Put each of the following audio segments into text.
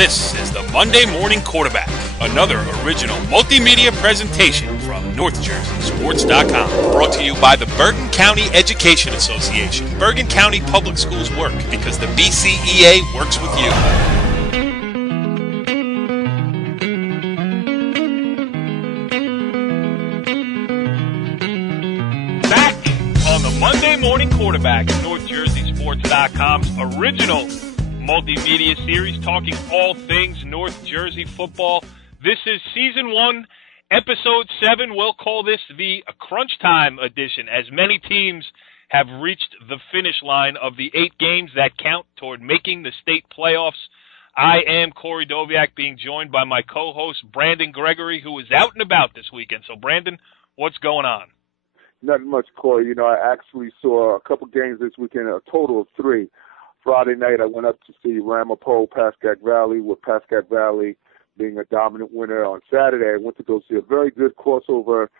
This is the Monday Morning Quarterback, another original multimedia presentation from NorthJerseySports.com. Brought to you by the Bergen County Education Association. Bergen County Public Schools work because the BCEA works with you. Back on the Monday Morning Quarterback at NorthJerseySports.com's original multimedia series talking all things North Jersey football. This is Season 1, Episode 7. We'll call this the Crunch Time edition, as many teams have reached the finish line of the 8 games that count toward making the state playoffs. I am Cory Doviak, being joined by my co-host Brandon Gregory, who is out and about this weekend. So, Brandon, what's going on? Nothing much, Cory. You know, I actually saw a couple games this weekend, a total of 3. Friday night, I went up to see Ramapo, Pascack Valley, with Pascack Valley being a dominant winner. On Saturday, I went to go see a very good crossover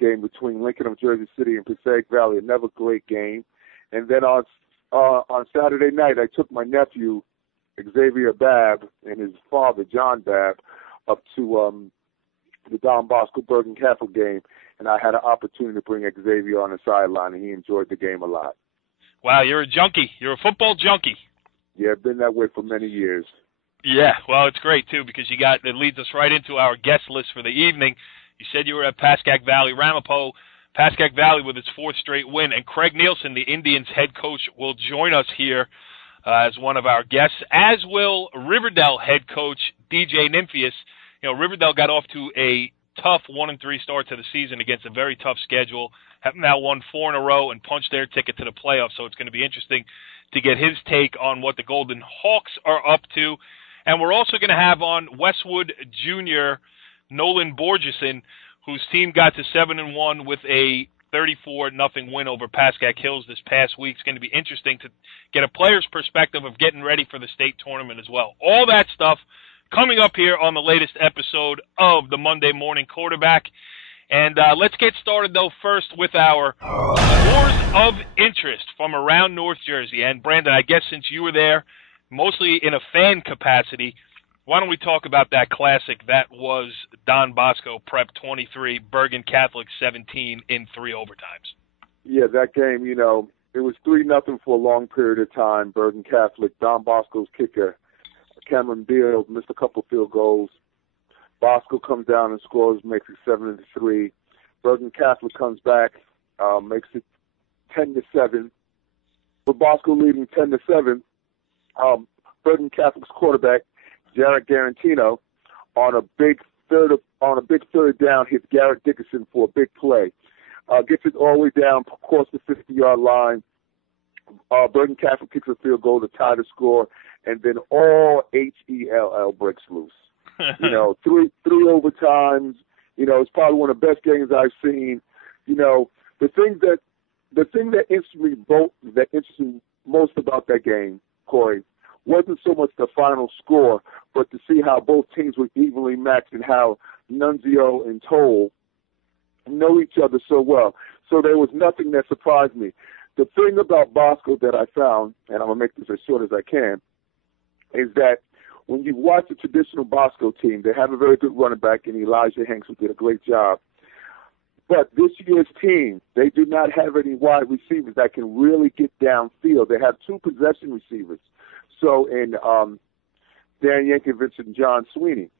game between Lincoln of Jersey City and Pascack Valley, another great game. And then on Saturday night, I took my nephew, Xavier Babb, and his father, John Babb, up to the Don Bosco Bergen Catholic game, and I had an opportunity to bring Xavier on the sideline, and he enjoyed the game a lot. Wow, you're a junkie. You're a football junkie. Yeah, I've been that way for many years. Yeah, well, it's great, too, because it leads us right into our guest list for the evening. You said you were at Pascack Valley. Ramapo, Pascack Valley with its 4th straight win. And Craig Nielsen, the Indians head coach, will join us here as one of our guests, as will Riverdale head coach DJ Nymphius. You know, Riverdale got off to a tough 1-3 start to the season against a very tough schedule. Have now won 4 in a row and punched their ticket to the playoffs, so it's going to be interesting to get his take on what the Golden Hawks are up to. And we're also going to have on Westwood Jr. Nolan Borgerson, whose team got to 7-1 with a 34-0 win over Pascack Hills this past week. It's going to be interesting to get a player's perspective of getting ready for the state tournament as well. All that stuff coming up here on the latest episode of the Monday Morning Quarterback. And let's get started, though, first with our scores of interest from around North Jersey. And, Brandon, I guess since you were there, mostly in a fan capacity, why don't we talk about that classic that was Don Bosco Prep 23, Bergen Catholic 17 in 3 overtimes? Yeah, that game, you know, it was 3-0 for a long period of time. Bergen Catholic, Don Bosco's kicker, Cameron Beal, missed a couple field goals. Bosco comes down and scores, makes it 7-3. Bergen Catholic comes back, makes it 10-7. With Bosco leading 10-7, Bergen Catholic's quarterback, Jarrett Garantino, on a big third down, hits Garrett Dickerson for a big play. Gets it all the way down, across the 50-yard line. Bergen Catholic kicks a field goal to tie the score, and then all Hell breaks loose. You know, three overtimes. You know, it's probably one of the best games I've seen. You know, the thing that interested me most about that game, Cory, wasn't so much the final score, but to see how both teams were evenly matched and how Nunzio and Toll know each other so well. So there was nothing that surprised me. The thing about Bosco that I found, and I'm going to make this as short as I can, is that when you watch the traditional Bosco team, they have a very good running back in Elijah Hanks, who did a great job. But this year's team, they do not have any wide receivers that can really get downfield. They have 2 possession receivers. So in Dan Yankovic and John Sweeney.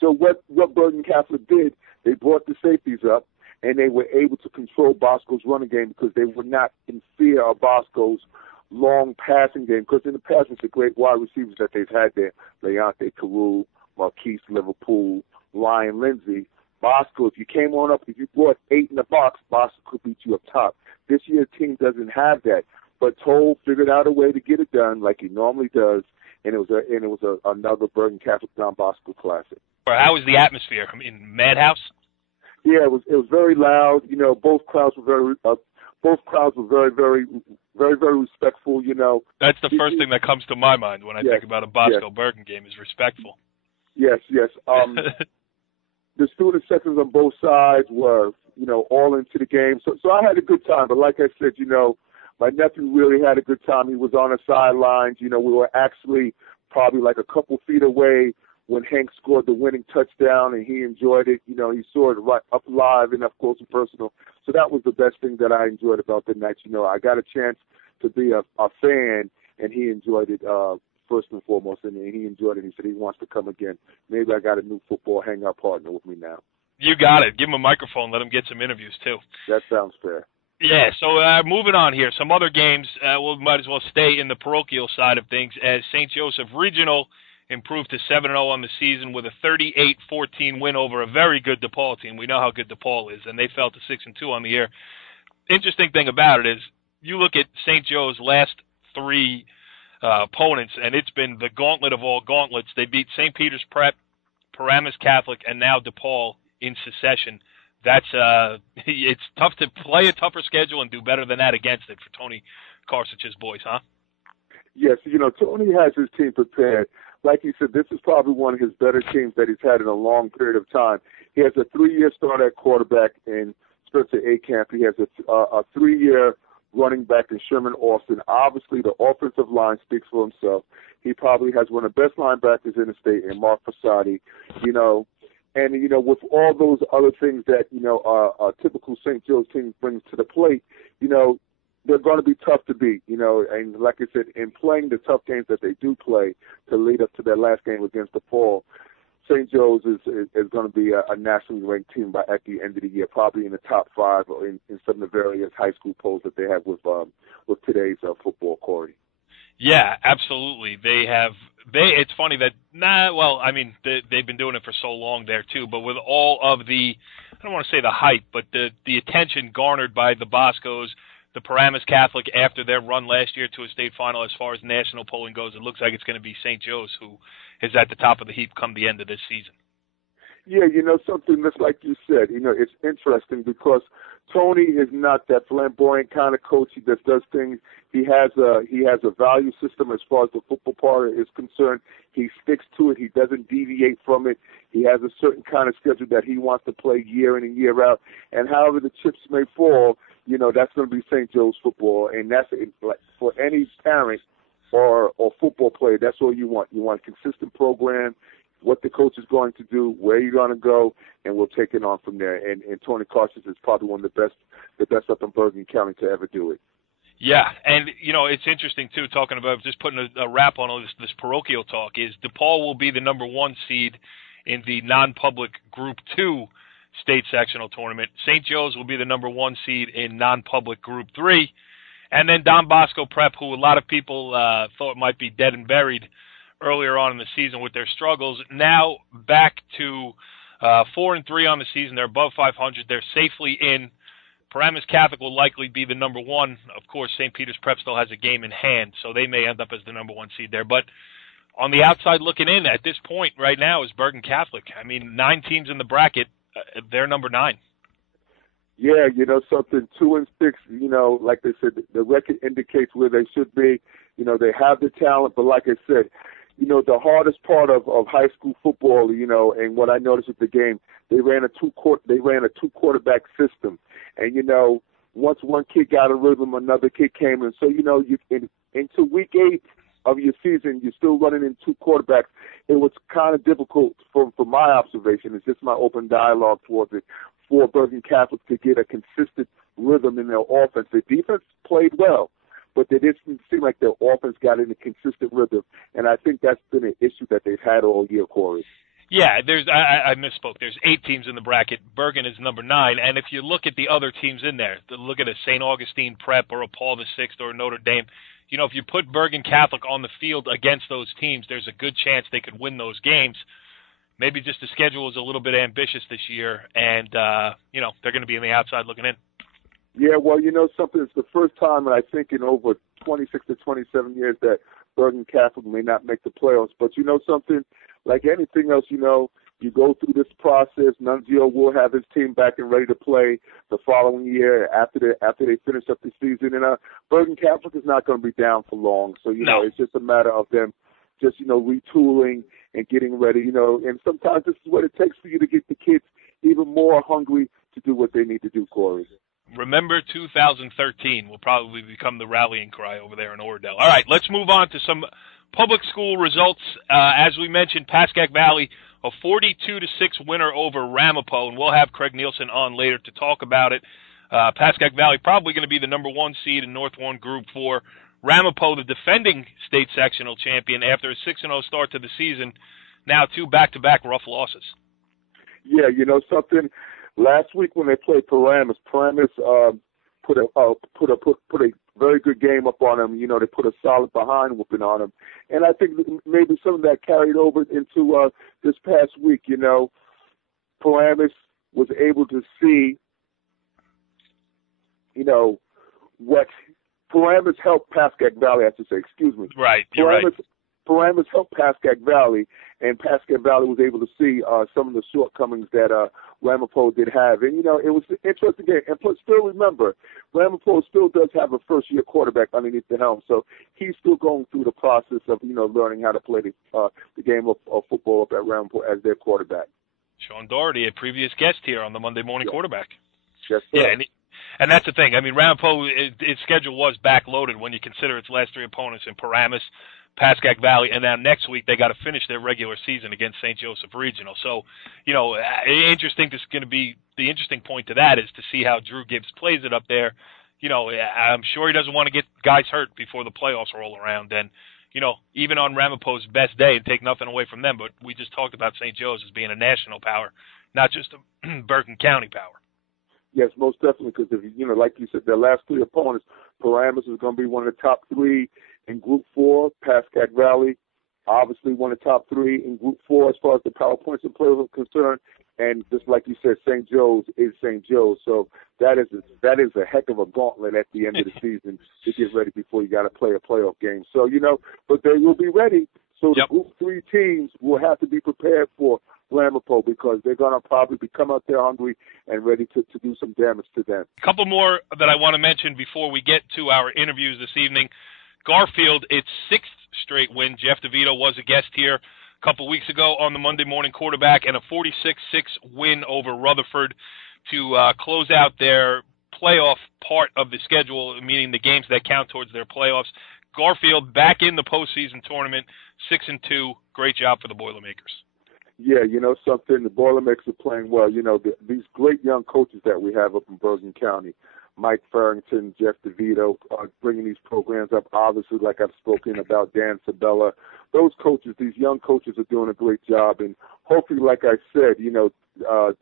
So what Bergen Catholic did, they brought the safeties up, and they were able to control Bosco's running game because they were not in fear of Bosco's long passing game, because in the past it's the great wide receivers that they've had there, Leonte Carew, Marquise Liverpool, Ryan Lindsay. Bosco, if you brought 8 in the box, Bosco could beat you up top. This year's team doesn't have that, but Toll figured out a way to get it done like he normally does, and it was another Bergen Catholic Don Bosco classic. How was the atmosphere? I mean, madhouse? Yeah, it was very loud. You know, both crowds were very very, very, very respectful, you know. That's the first thing that comes to my mind when I think about a Bosco-Bergen game, is respectful. Yes. The student sections on both sides were, you know, all into the game. So I had a good time. But like I said, you know, my nephew really had a good time. He was on the sidelines. You know, we were actually probably like a couple feet away when Hank scored the winning touchdown, and he enjoyed it. You know, he saw it right up live and up close and personal. So that was the best thing that I enjoyed about the night. You know, I got a chance to be a fan, and he enjoyed it first and foremost, and he enjoyed it. He said he wants to come again. Maybe I got a new football hangout partner with me now. You got it. Give him a microphone. Let him get some interviews, too. That sounds fair. Yeah, so moving on here. Some other games, we might as well stay in the parochial side of things, as St. Joseph Regional improved to 7-0 on the season with a 38-14 win over a very good DePaul team. We know how good DePaul is, and they fell to 6-2 on the year. Interesting thing about it is you look at St. Joe's last three opponents, and it's been the gauntlet of all gauntlets. They beat St. Peter's Prep, Paramus Catholic, and now DePaul in succession. That's it's tough to play a tougher schedule and do better than that against it for Tony Karsich's boys, huh? Yes, you know, Tony has his team prepared. Like he said, this is probably one of his better teams that he's had in a long period of time. He has a 3-year start at quarterback in Spencer A-Camp. He has a 3-year running back in Sherman Austin. Obviously, the offensive line speaks for himself. He probably has one of the best linebackers in the state in Mark Fasadi, you know. And, you know, with all those other things that, you know, a typical St. Joe's team brings to the plate, you know, they're going to be tough to beat, you know. And like I said, in playing the tough games that they do play to lead up to their last game against DePaul, St. Joe's is going to be a nationally ranked team at the end of the year, probably in the top 5 or in some of the various high school polls that they have with today's football, Corey. Yeah, absolutely. It's funny that, they've been doing it for so long there too, but with all of the, I don't want to say the hype, but the attention garnered by the Boscos, the Paramus Catholic after their run last year to a state final as far as national polling goes, it looks like it's going to be St. Joe's who is at the top of the heap come the end of this season. Yeah, you know, something that's like you said, you know, it's interesting because Tony is not that flamboyant kind of coach. He just does things. He has a value system as far as the football part is concerned. He sticks to it. He doesn't deviate from it. He has a certain kind of schedule that he wants to play year in and year out. And however the chips may fall, you know, that's going to be St. Joe's football. And that's like for any parent or football player, that's all you want. You want a consistent program, what the coach is going to do, where you're going to go, and we'll take it on from there. And Tony Karsic is probably one of the best up in Bergen County to ever do it. Yeah, and, you know, it's interesting, too, talking about just putting a wrap on all this parochial talk, is DePaul will be the number 1 seed in the non-public Group 2 state sectional tournament. St. Joe's will be the number 1 seed in non-public Group 3. And then Don Bosco Prep, who a lot of people thought might be dead and buried earlier on in the season with their struggles, now back to 4-3 on the season. They're above 500. They're safely in. Paramus Catholic will likely be the number 1. Of course, St. Peter's Prep still has a game in hand, so they may end up as the number 1 seed there. But on the outside looking in, at this point right now is Bergen Catholic. I mean, 9 teams in the bracket. They're number 9. Yeah, you know, something 2-6, you know, like they said, the record indicates where they should be. You know, they have the talent, but like I said, you know, the hardest part of high school football, you know, and what I noticed with the game, they ran a two quarterback system. And, you know, once one kid got a rhythm, another kid came in. So, you know, into week 8 of your season, you're still running in 2 quarterbacks. It was kind of difficult from my observation. It's just my open dialogue towards it, for Bergen Catholic to get a consistent rhythm in their offense. The defense played well, but they didn't seem like their offense got in a consistent rhythm. And I think that's been an issue that they've had all year, Corey. Yeah, I misspoke. There's 8 teams in the bracket. Bergen is number 9. And if you look at the other teams in there, look at a St. Augustine Prep or a Paul VI or a Notre Dame, you know, if you put Bergen Catholic on the field against those teams, there's a good chance they could win those games. Maybe just the schedule is a little bit ambitious this year, and, you know, they're going to be on the outside looking in. Yeah, well, you know something, it's the first time, I think, in over 26 to 27 years that Bergen Catholic may not make the playoffs. But you know something, like anything else, you know, you go through this process. Nunzio will have his team back and ready to play the following year after they finish up the season. And Bergen Catholic is not going to be down for long. So, you know, it's just a matter of them just, you know, retooling and getting ready, you know. And sometimes this is what it takes for you to get the kids even more hungry to do what they need to do, Corey. Remember 2013 will probably become the rallying cry over there in Oradell. All right, let's move on to some public school results, as we mentioned, Pascack Valley, a 42-6 winner over Ramapo, and we'll have Craig Nielsen on later to talk about it. Pascack Valley probably going to be the number 1 seed in North 1 Group 4. Ramapo, the defending state sectional champion, after a 6-0 start to the season, now 2 back-to-back rough losses. Yeah, you know something. Last week when they played Paramus put a very good game up on them. You know, they put a solid behind whooping on them, and I think maybe some of that carried over into this past week. You know, Paramus was able to see, you know, what Paramus helped Pascack Valley. I should say, excuse me. Right, you're right. Paramus helped Pascack Valley, and Pascack Valley was able to see some of the shortcomings that Ramapo did have. And, you know, it was an interesting game. And plus, still remember, Ramapo still does have a first-year quarterback underneath the helm, so he's still going through the process of, you know, learning how to play the game of football up at Ramapo as their quarterback. Sean Doherty, a previous guest here on the Monday Morning Quarterback. Yes, sir. Yeah, and that's the thing. I mean, Ramapo, its schedule was backloaded when you consider its last 3 opponents in Paramus, Pascack Valley, and now next week they got to finish their regular season against St. Joseph Regional. So, you know, interesting. This is going to be the interesting point to that is to see how Drew Gibbs plays it up there. You know, I'm sure he doesn't want to get guys hurt before the playoffs roll around. And, you know, even on Ramapo's best day, and take nothing away from them, but we just talked about St. Joe's as being a national power, not just a Bergen County power. Yes, most definitely, because, you know, like you said, their last 3 opponents, Paramus is going to be one of the top 3 in Group 4. Pascack Valley, obviously one of the top 3 in Group 4 as far as the power points and players are concerned. And just like you said, St. Joe's is St. Joe's. So that is a heck of a gauntlet at the end of the season to get ready before you got to play a playoff game. So, you know, but they will be ready. So the Group 3 teams will have to be prepared for Ramapo because they're going to probably come out there hungry and ready to do some damage to them. A couple more that I want to mention before we get to our interviews this evening. Garfield, its 6th straight win. Jeff DeVito was a guest here a couple weeks ago on the Monday Morning Quarterback, and a 46-6 win over Rutherford to close out their playoff part of the schedule, meaning the games that count towards their playoffs. Garfield back in the postseason tournament, 6-2. Great job for the Boilermakers. Yeah, you know something, the Boilermakers are playing well. You know, these great young coaches that we have up in Bergen County, Mike Farrington, Jeff DeVito, bringing these programs up. Obviously, like I've spoken about, Dan Sabella. Those coaches, these young coaches are doing a great job. And hopefully, like I said, you know,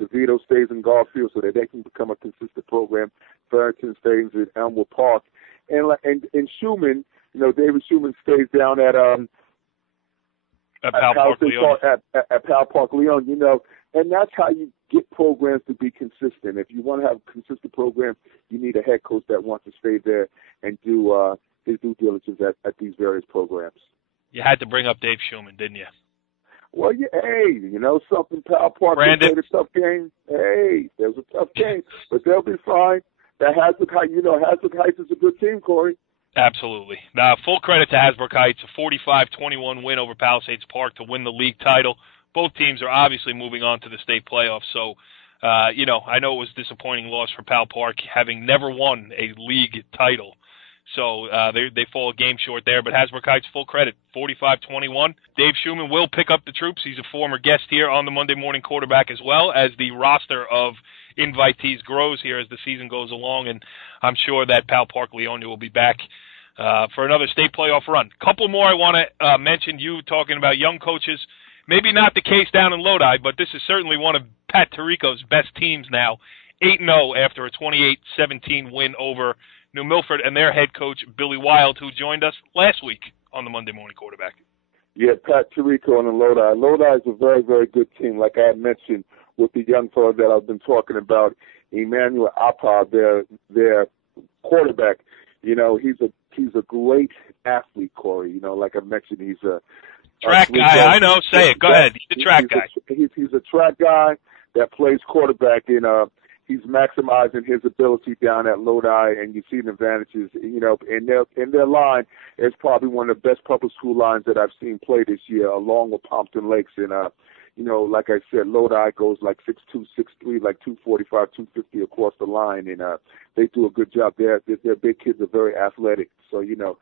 DeVito stays in Garfield so that they can become a consistent program. Farrington stays in Elmwood Park. And Schumann, you know, David Schumann stays down at Pal Park Leon. At Pal Park Leon, you know, and that's how you get programs to be consistent. If you want to have a consistent program, you need a head coach that wants to stay there and do his due diligence at these various programs. You had to bring up Dave Schumann, didn't you? Well, yeah, hey, you know something, Pal Park played a tough game. Hey, there was a tough game, but they'll be fine. That Hasbrook Heights is a good team, Corey. Absolutely. Now, full credit to Hasbrook Heights, a 45-21 win over Palisades Park to win the league title. Both teams are obviously moving on to the state playoffs. So, you know, I know it was a disappointing loss for Pal Park, having never won a league title. So they fall a game short there. But Hasbrook Heights, full credit, 45-21. Dave Schumann will pick up the troops. He's a former guest here on the Monday Morning Quarterback, as well as the roster of invitees grows here as the season goes along. And I'm sure that Pal Park Leonia will be back for another state playoff run. Couple more I want to mention. You talking about young coaches. Maybe not the case down in Lodi, but this is certainly one of Pat Tirico's best teams now. 8-0 after a 28-17 win over New Milford and their head coach, Billy Wild, who joined us last week on the Monday Morning Quarterback. Yeah, Pat Tirico and Lodi. Lodi is a very, very good team. Like I had mentioned with the young fellow that I've been talking about, Emmanuel Apa, their quarterback. You know, he's a great athlete, Corey. You know, like I mentioned, he's a track guy. I know. Say it. Go ahead. He's a track guy. He's a track guy that plays quarterback, and he's maximizing his ability down at Lodi, and you see the advantages. You know, in their line, it's probably one of the best public school lines that I've seen play this year, along with Pompton Lakes. And you know, like I said, Lodi goes like 6'2", 6'3", like 245, 250 across the line, and they do a good job. Their big kids are very athletic, so you know.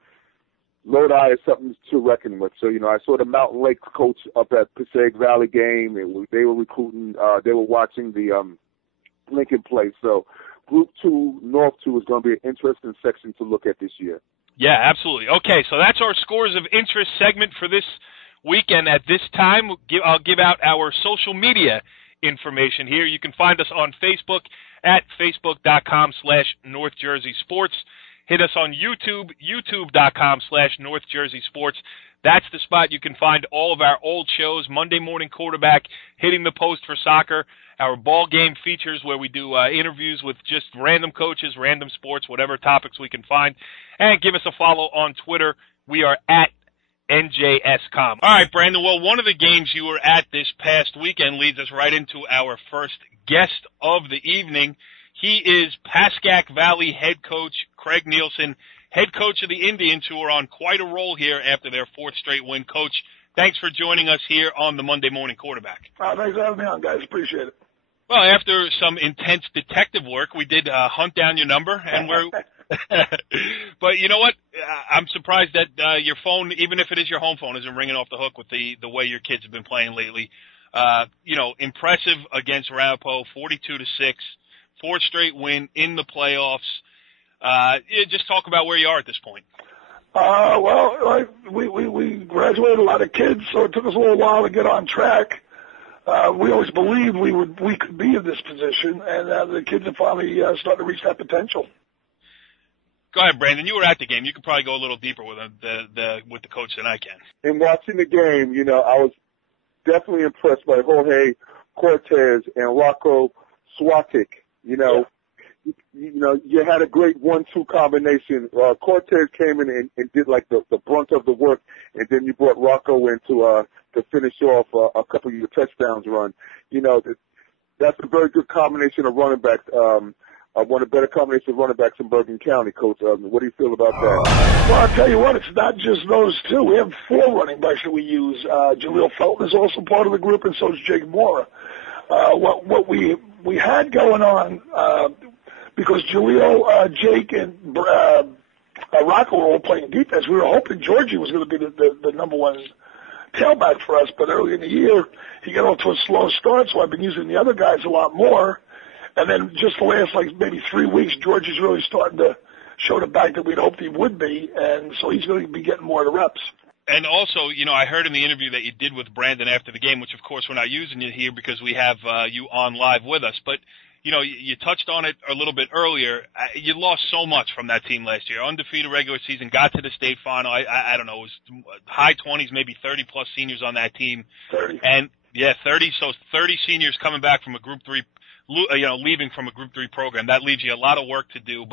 Lodi is something to reckon with. So, I saw the Mountain Lake coach up at Pascack Valley game. They were recruiting. They were watching the Lincoln play. So, Group 2, North 2 is going to be an interesting section to look at this year. Yeah, absolutely. Okay, so that's our Scores of Interest segment for this weekend. At this time, I'll give out our social media information here. You can find us on Facebook at facebook.com/North Jersey Sports. Hit us on YouTube, youtube.com/North Jersey Sports. That's the spot you can find all of our old shows, Monday Morning Quarterback, Hitting the Post for Soccer, our ball game features where we do interviews with just random coaches, random sports, whatever topics we can find. And give us a follow on Twitter. We are at NJScom. All right, Brandon, well, one of the games you were at this past weekend leads us right into our first guest of the evening. He is Pascack Valley head coach Craig Nielsen, head coach of the Indians, who are on quite a roll here after their fourth straight win. Coach, thanks for joining us here on the Monday Morning Quarterback. Thanks for having me on, guys. Appreciate it. Well, after some intense detective work, we did hunt down your number, and we're but you know what? I'm surprised that your phone, even if it is your home phone, isn't ringing off the hook with the way your kids have been playing lately. Impressive against Ramapo, 42-6, fourth straight win in the playoffs. Just talk about where you are at this point. We graduated a lot of kids, so it took us a little while to get on track. We always believed we could be in this position, and the kids are finally starting to reach that potential. Go ahead, Brandon. You were at the game. You could probably go a little deeper with the coach than I can. In watching the game, I was definitely impressed by Jorge Cortez and Rocco Swatik. You had a great 1-2 combination. Cortez came in and did like the brunt of the work, and then you brought Rocco in to finish off a couple of your touchdowns run. That's a very good combination of running backs. One of the better combinations of running backs in Bergen County, Coach. What do you feel about that? Well, I'll tell you what, it's not just those two. We have 4 running backs that we use. Jaleel Felton is also part of the group, and so is Jake Mora. What we had going on, because Jaleel, Jake, and Rocco were all playing defense, we were hoping Georgie was going to be the number one tailback for us, but early in the year, he got off to a slow start, so I've been using the other guys a lot more. And then just the last, maybe 3 weeks, George is really starting to show the back that we'd hoped he would be, and so he's going to be getting more of the reps. And also, I heard in the interview that you did with Brandon after the game, which, of course, we're not using it here because we have you on live with us, but, you touched on it a little bit earlier. You lost so much from that team last year. Undefeated regular season, got to the state final. I don't know, it was high 20s, maybe 30-plus seniors on that team. 30. And, 30, so 30 seniors coming back from a Group 3 leaving from a Group 3 program. That leaves you a lot of work to do.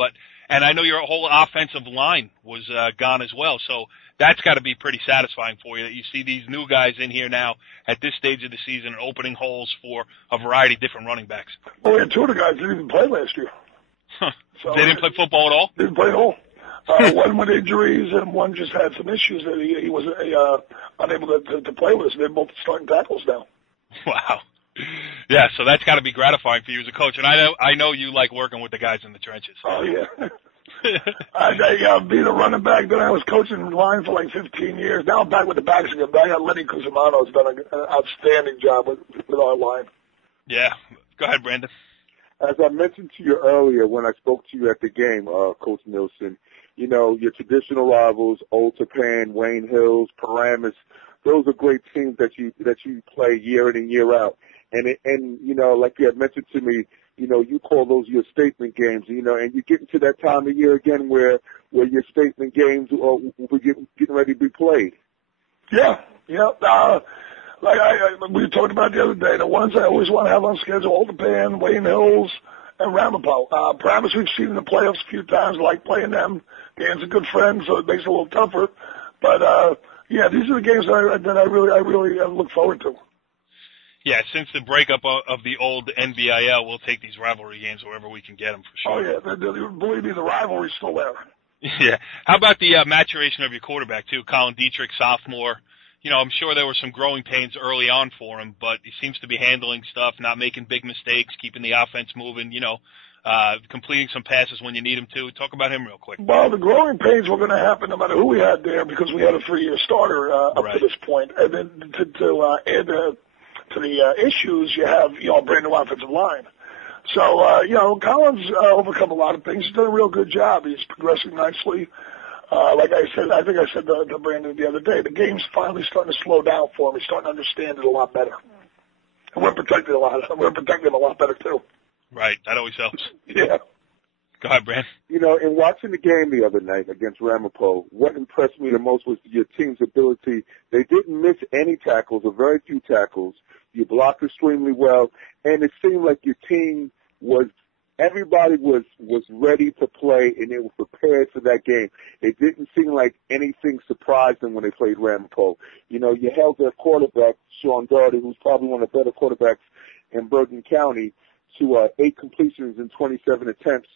And I know your whole offensive line was gone as well. So that's got to be pretty satisfying for you that you see these new guys in here now at this stage of the season and opening holes for a variety of different running backs. Well, we had 2 of the guys that didn't even play last year. So they didn't play football at all? Didn't play at all. One with injuries, and one just had some issues that he was unable to play with us. They're both starting tackles now. Wow. Yeah, so that's got to be gratifying for you as a coach. And I know you like working with the guys in the trenches. Oh, yeah. Being a running back, then I was coaching line for 15 years. Now I'm back with the backs again. I got Lenny Cusimano has done an outstanding job with our line. Yeah. Go ahead, Brandon. As I mentioned to you earlier when I spoke to you at the game, Coach Nielsen, your traditional rivals, Old Tappan, Wayne Hills, Paramus, those are great teams that you play year in and year out. And like you had mentioned to me, you call those your statement games, and you get into that time of year again where your statement games will be getting ready to be played. Yeah. We were talking about the other day, the ones I always want to have on schedule, Old Tappan, Wayne Hills, and Ramapo. Paramus we've seen in the playoffs a few times, like playing them. Dan's a good friend, so it makes it a little tougher. But, these are the games that I really look forward to. Yeah, since the breakup of the old NBIL, we'll take these rivalry games wherever we can get them for sure. Oh, yeah. Believe me, the rivalry's still there. Yeah. How about the maturation of your quarterback, too? Colin Dietrich, sophomore. I'm sure there were some growing pains early on for him, but he seems to be handling stuff, not making big mistakes, keeping the offense moving. completing some passes when you need him to. Talk about him real quick. Well, the growing pains were going to happen no matter who we had there because we had a 3-year starter up to this point. And then to add to the issues, you have a brand new offensive line. So, Collins overcome a lot of things. He's done a real good job. He's progressing nicely. Like I said, I think I said to Brandon the other day, the game's finally starting to slow down for him. He's starting to understand it a lot better. And we're protecting him a lot better, too. Right. That always helps. Yeah. Go ahead, Brand. In watching the game the other night against Ramapo, what impressed me the most was your team's ability. They didn't miss any tackles or very few tackles. You blocked extremely well, and it seemed like your team everybody was ready to play, and they were prepared for that game. It didn't seem like anything surprised them when they played Ramapo. You held their quarterback, Sean Doherty, who's probably one of the better quarterbacks in Bergen County, to 8 completions and 27 attempts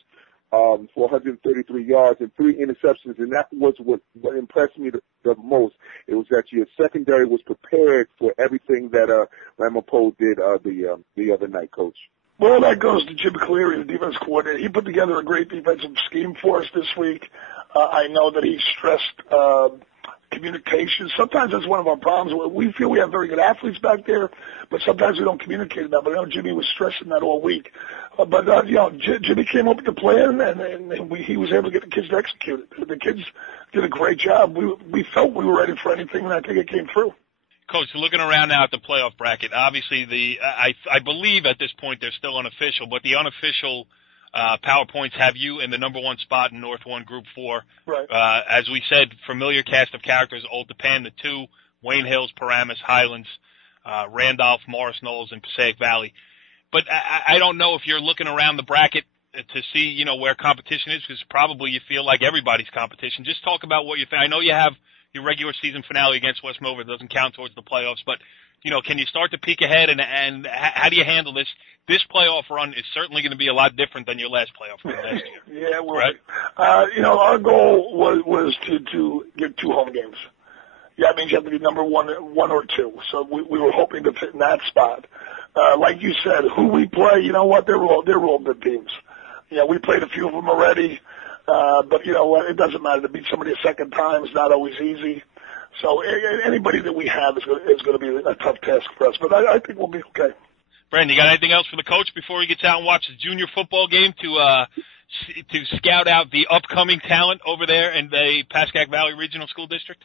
for 133 yards and 3 interceptions, and that was what impressed me the most. It was that your secondary was prepared for everything that Ramapo did the other night, Coach. Well, that goes to Jim Cleary, the defense coordinator. He put together a great defensive scheme for us this week. I know that he stressed communication. Sometimes that's one of our problems. We feel we have very good athletes back there, but sometimes we don't communicate enough. But I know Jimmy was stressing that all week. But Jimmy came up with the plan, and he was able to get the kids to execute it. The kids did a great job. We felt we were ready for anything, and I think it came through. Coach, looking around now at the playoff bracket, obviously I believe at this point they're still unofficial, but the unofficial PowerPoints have you in the number 1 spot in North 1 Group 4. Right. As we said, familiar cast of characters, Old Tappan, the 2, Wayne Hills, Paramus, Highlands, Randolph, Morris Knolls, and Passaic Valley. But I don't know if you're looking around the bracket to see, where competition is, because probably you feel like everybody's competition. Just talk about what you think. I know you have your regular season finale against West Milford. Doesn't count towards the playoffs, but can you start to peek ahead and how do you handle this? This playoff run is certainly going to be a lot different than your last playoff run last year. Yeah, well, right? Our goal was to get 2 home games. Yeah, that means you have to be number 1 or 2. So we were hoping to fit in that spot. Like you said, who we play, you know what? They're all good teams. We played a few of them already. But you know what? It doesn't matter. To beat somebody a second time is not always easy. So anybody that we have is going to be a tough task for us. But I think we'll be okay. Brandon, you got anything else for the coach before he gets out and watches the junior football game to scout out the upcoming talent over there in the Pascack Valley Regional School District?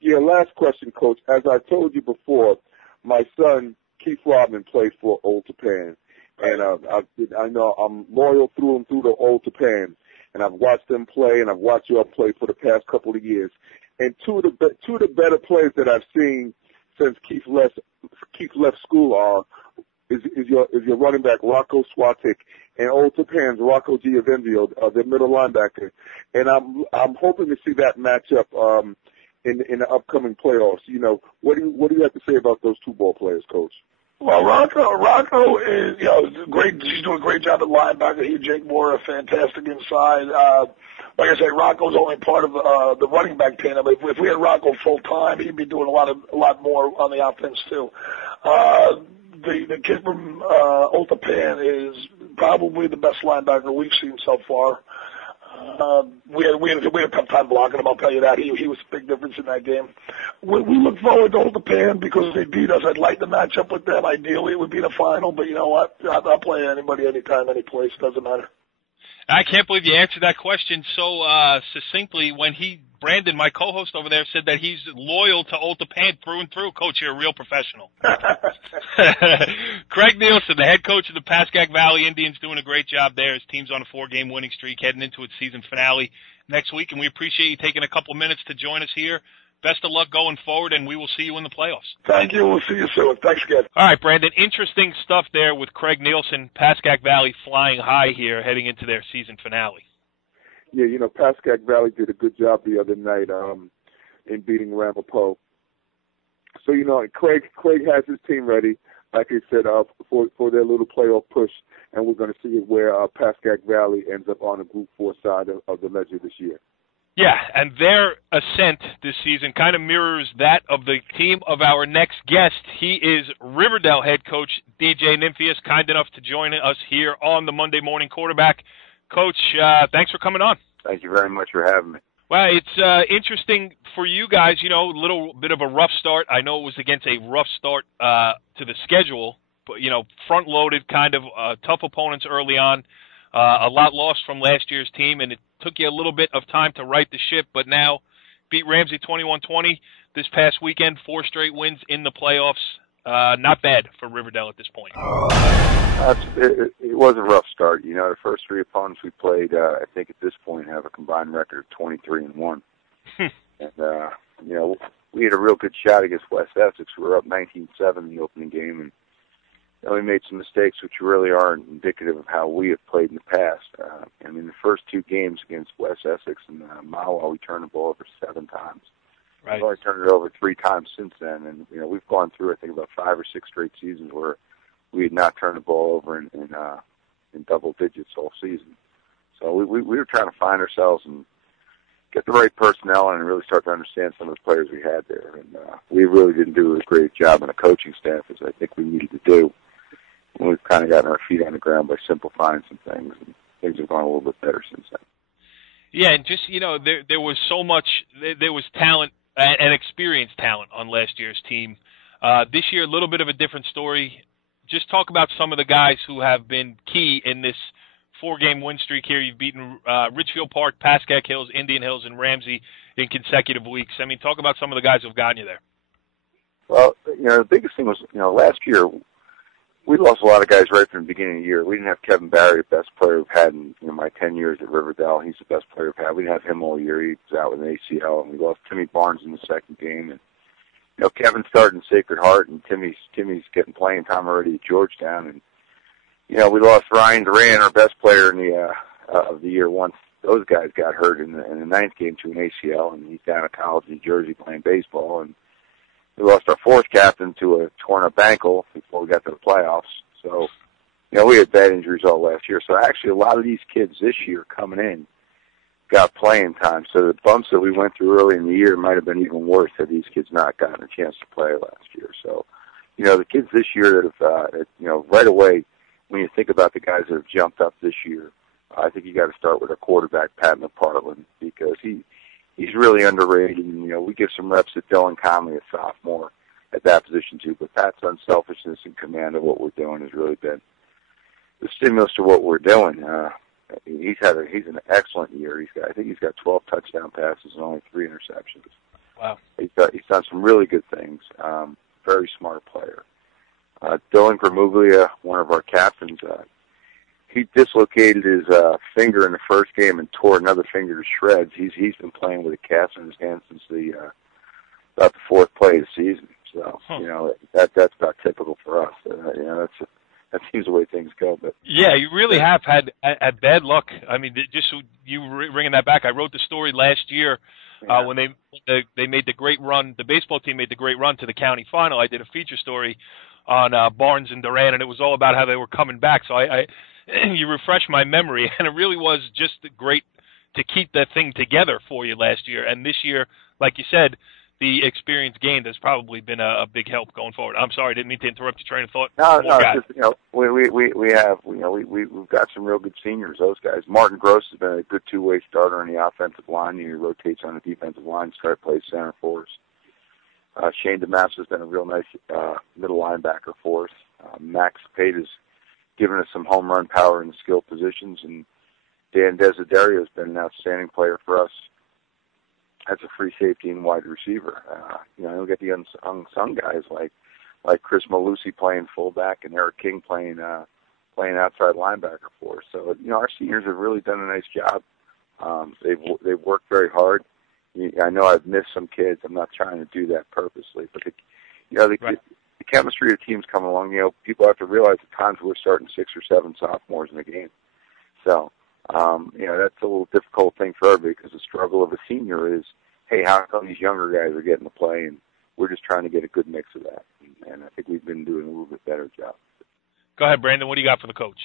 Yeah, last question, Coach. As I told you before, my son, Keith Rodman, played for Old Tappan. And I know I'm loyal through and through to Old Tappan. And I've watched them play, and I've watched you all play for the past couple of years. And two of the better players that I've seen since Keith left school is your running back Rocco Swatik and Old Tappan's Rocco Giovenzio, their middle linebacker. And I'm hoping to see that matchup in the upcoming playoffs. What do you have to say about those 2 ball players, Coach? Well, Rocco is, great. He's doing a great job at linebacker. He and Jake Moore are fantastic inside. Like I say, Rocco's only part of the running back tandem. If we had Rocco full time, he'd be doing a lot more on the offense too. The kid from Old Tappan is probably the best linebacker we've seen so far. We had a tough time blocking him, I'll tell you that. He was a big difference in that game. We look forward to Old Tappan because if they beat us, I'd like to match up with them. Ideally, it would be the final, but you know what? I'll play anybody, anytime, any place. Doesn't matter. I can't believe you answered that question so succinctly when Brandon, my co-host over there, said that he's loyal to Old Tappan through and through. Coach, you're a real professional. Craig Nielsen, the head coach of the Pascack Valley Indians, doing a great job there. His team's on a 4-game winning streak heading into its season finale next week, and we appreciate you taking a couple minutes to join us here. Best of luck going forward, and we will see you in the playoffs. Thank you. We'll see you soon. Thanks again. All right, Brandon, interesting stuff there with Craig Nielsen, Pascack Valley flying high here heading into their season finale. Yeah, Pascack Valley did a good job the other night in beating Ramapo. So, Craig has his team ready, like I said, for their little playoff push, and we're going to see where Pascack Valley ends up on the Group 4 side of the ledger this year. Yeah, and their ascent this season kind of mirrors that of the team of our next guest. He is Riverdale head coach DJ Nymphius, kind enough to join us here on the Monday Morning Quarterback. Coach, thanks for coming on. Thank you very much for having me. Well, it's interesting for you guys, a little bit of a rough start. I know it was against a rough start to the schedule, but, front-loaded kind of tough opponents early on. A lot lost from last year's team, and it took you a little bit of time to right the ship, but now beat Ramsey 21-20 this past weekend, 4 straight wins in the playoffs. Not bad for Riverdale at this point. It was a rough start. The first 3 opponents we played, I think at this point, have a combined record of 23-1. And, we had a real good shot against West Essex. We were up 19-7 in the opening game, and we made some mistakes which really aren't indicative of how we have played in the past. The first 2 games against West Essex and Mawa, we turned the ball over 7 times. Right. We've only turned it over 3 times since then, and we've gone through I think about 5 or 6 straight seasons where we had not turned the ball over in double digits all season. So we were trying to find ourselves and get the right personnel and really start to understand some of the players we had there. And we really didn't do a great job on the coaching staff as I think we needed to do. And we've kind of gotten our feet on the ground by simplifying some things, and things have gone a little bit better since then. Yeah, and just, there was so much, there was talent and experienced talent on last year's team. This year, a little bit of a different story. Just talk about some of the guys who have been key in this 4-game win streak here. You've beaten Richfield Park, Pascack Hills, Indian Hills, and Ramsey in consecutive weeks. Talk about some of the guys who've gotten you there. Well, the biggest thing was, last year, we lost a lot of guys right from the beginning of the year. We didn't have Kevin Barry, the best player we've had in my 10 years at Riverdale. He's the best player we've had. We didn't have him all year. He was out with an ACL, and we lost Timmy Barnes in the second game. And Kevin's starting Sacred Heart, and Timmy's getting playing time already at Georgetown. And we lost Ryan Duran, our best player in the of the year, once those guys got hurt in the 9th game to an ACL, and he's down at college in Jersey playing baseball. And we lost our 4th captain to a torn-up ankle before we got to the playoffs. So, we had bad injuries all last year. So actually, a lot of these kids this year coming in got playing time. So the bumps that we went through early in the year might have been even worse had these kids not gotten a chance to play last year. So, the kids this year that have, right away, when you think about the guys that have jumped up this year, I think you got to start with our quarterback, Pat McPartland, because he's really underrated. And, we give some reps at Dylan Conley, a sophomore, at that position too. But Pat's unselfishness and command of what we're doing has really been the stimulus to what we're doing. He's an excellent year. I think he's got 12 touchdown passes and only 3 interceptions. Wow. He's done some really good things. Very smart player. Dylan Gramuglia, one of our captains, he dislocated his finger in the first game and tore another finger to shreds. He's been playing with a cast in his hand since about the 4th play of the season. So that's about typical for us. That seems the way things go. But yeah, you really have had bad luck. Just you bringing that back, I wrote the story last year when they made the great run. The baseball team made the great run to the county final. I did a feature story on Barnes and Duran, and it was all about how they were coming back. So I you refreshed my memory, and it really was just great to keep that thing together for you last year. And this year, like you said, the experience gained has probably been a big help going forward. I'm sorry, I didn't mean to interrupt your train of thought. No, just, we've got some real good seniors. Those guys. Martin Gross has been a good 2-way starter on the offensive line. He rotates on the defensive line, plays center for us. Shane DeMass has been a real nice middle linebacker for us. Max Pate has given us some home run power in the skill positions, and Dan Desiderio has been an outstanding player for us as a free safety and wide receiver. We got the unsung guys like Chris Malusi playing fullback and Eric King playing outside linebacker for us. So our seniors have really done a nice job. They've worked very hard. I know I've missed some kids. I'm not trying to do that purposely, but the chemistry of the team's coming along. People have to realize at times we're starting 6 or 7 sophomores in a game. So, that's a little difficult thing for everybody because the struggle of a senior is, hey, how come these younger guys are getting to play? And we're just trying to get a good mix of that. And I think we've been doing a little bit better job. Go ahead, Brandon. What do you got for the coach?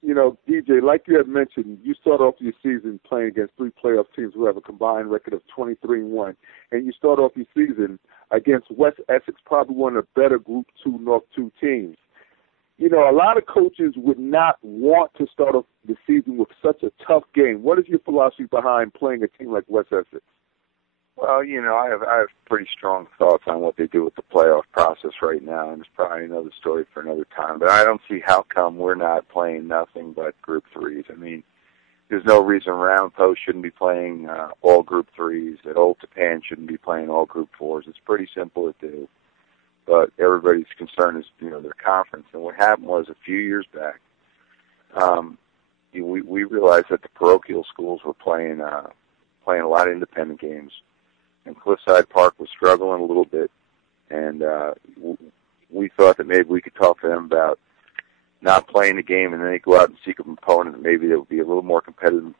You know, DJ, like you had mentioned, you start off your season playing against 3 playoff teams who have a combined record of 23-1, and you start off your season against West Essex, probably one of the better Group 2 North 2 teams. You know, a lot of coaches would not want to start off the season with such a tough game. What is your philosophy behind playing a team like West Essex? Well, you know, I have pretty strong thoughts on what they do with the playoff process right now, and it's probably another story for another time. But I don't see how come we're not playing nothing but Group 3s. I mean, there's no reason Round Post shouldn't be playing all Group 3s, that Old Japan shouldn't be playing all Group 4s. It's pretty simple to do. But everybody's concern is, you know, their conference. And what happened was a few years back, we realized that the parochial schools were playing a lot of independent games. And Cliffside Park was struggling a little bit, and we thought that maybe we could talk to them about not playing the game, and then they go out and seek an opponent that maybe they would be a little more competitive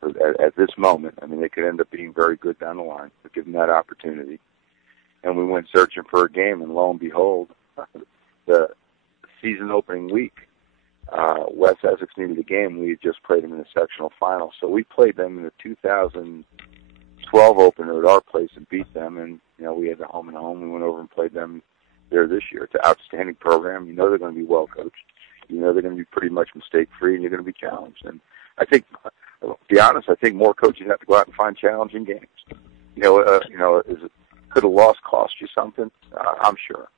at this moment. I mean, they could end up being very good down the line, but give them that opportunity. And we went searching for a game, and lo and behold, the season opening week, West Essex needed a game. We had just played them in the sectional final, so we played them in the 2012 opener at our place and beat them, and, you know, we had the home and home. We went over and played them there this year. It's an outstanding program. You know they're going to be well coached. You know they're going to be pretty much mistake-free, and you're going to be challenged. And I think, to be honest, I think more coaches have to go out and find challenging games. Could a loss cost you something? I'm sure.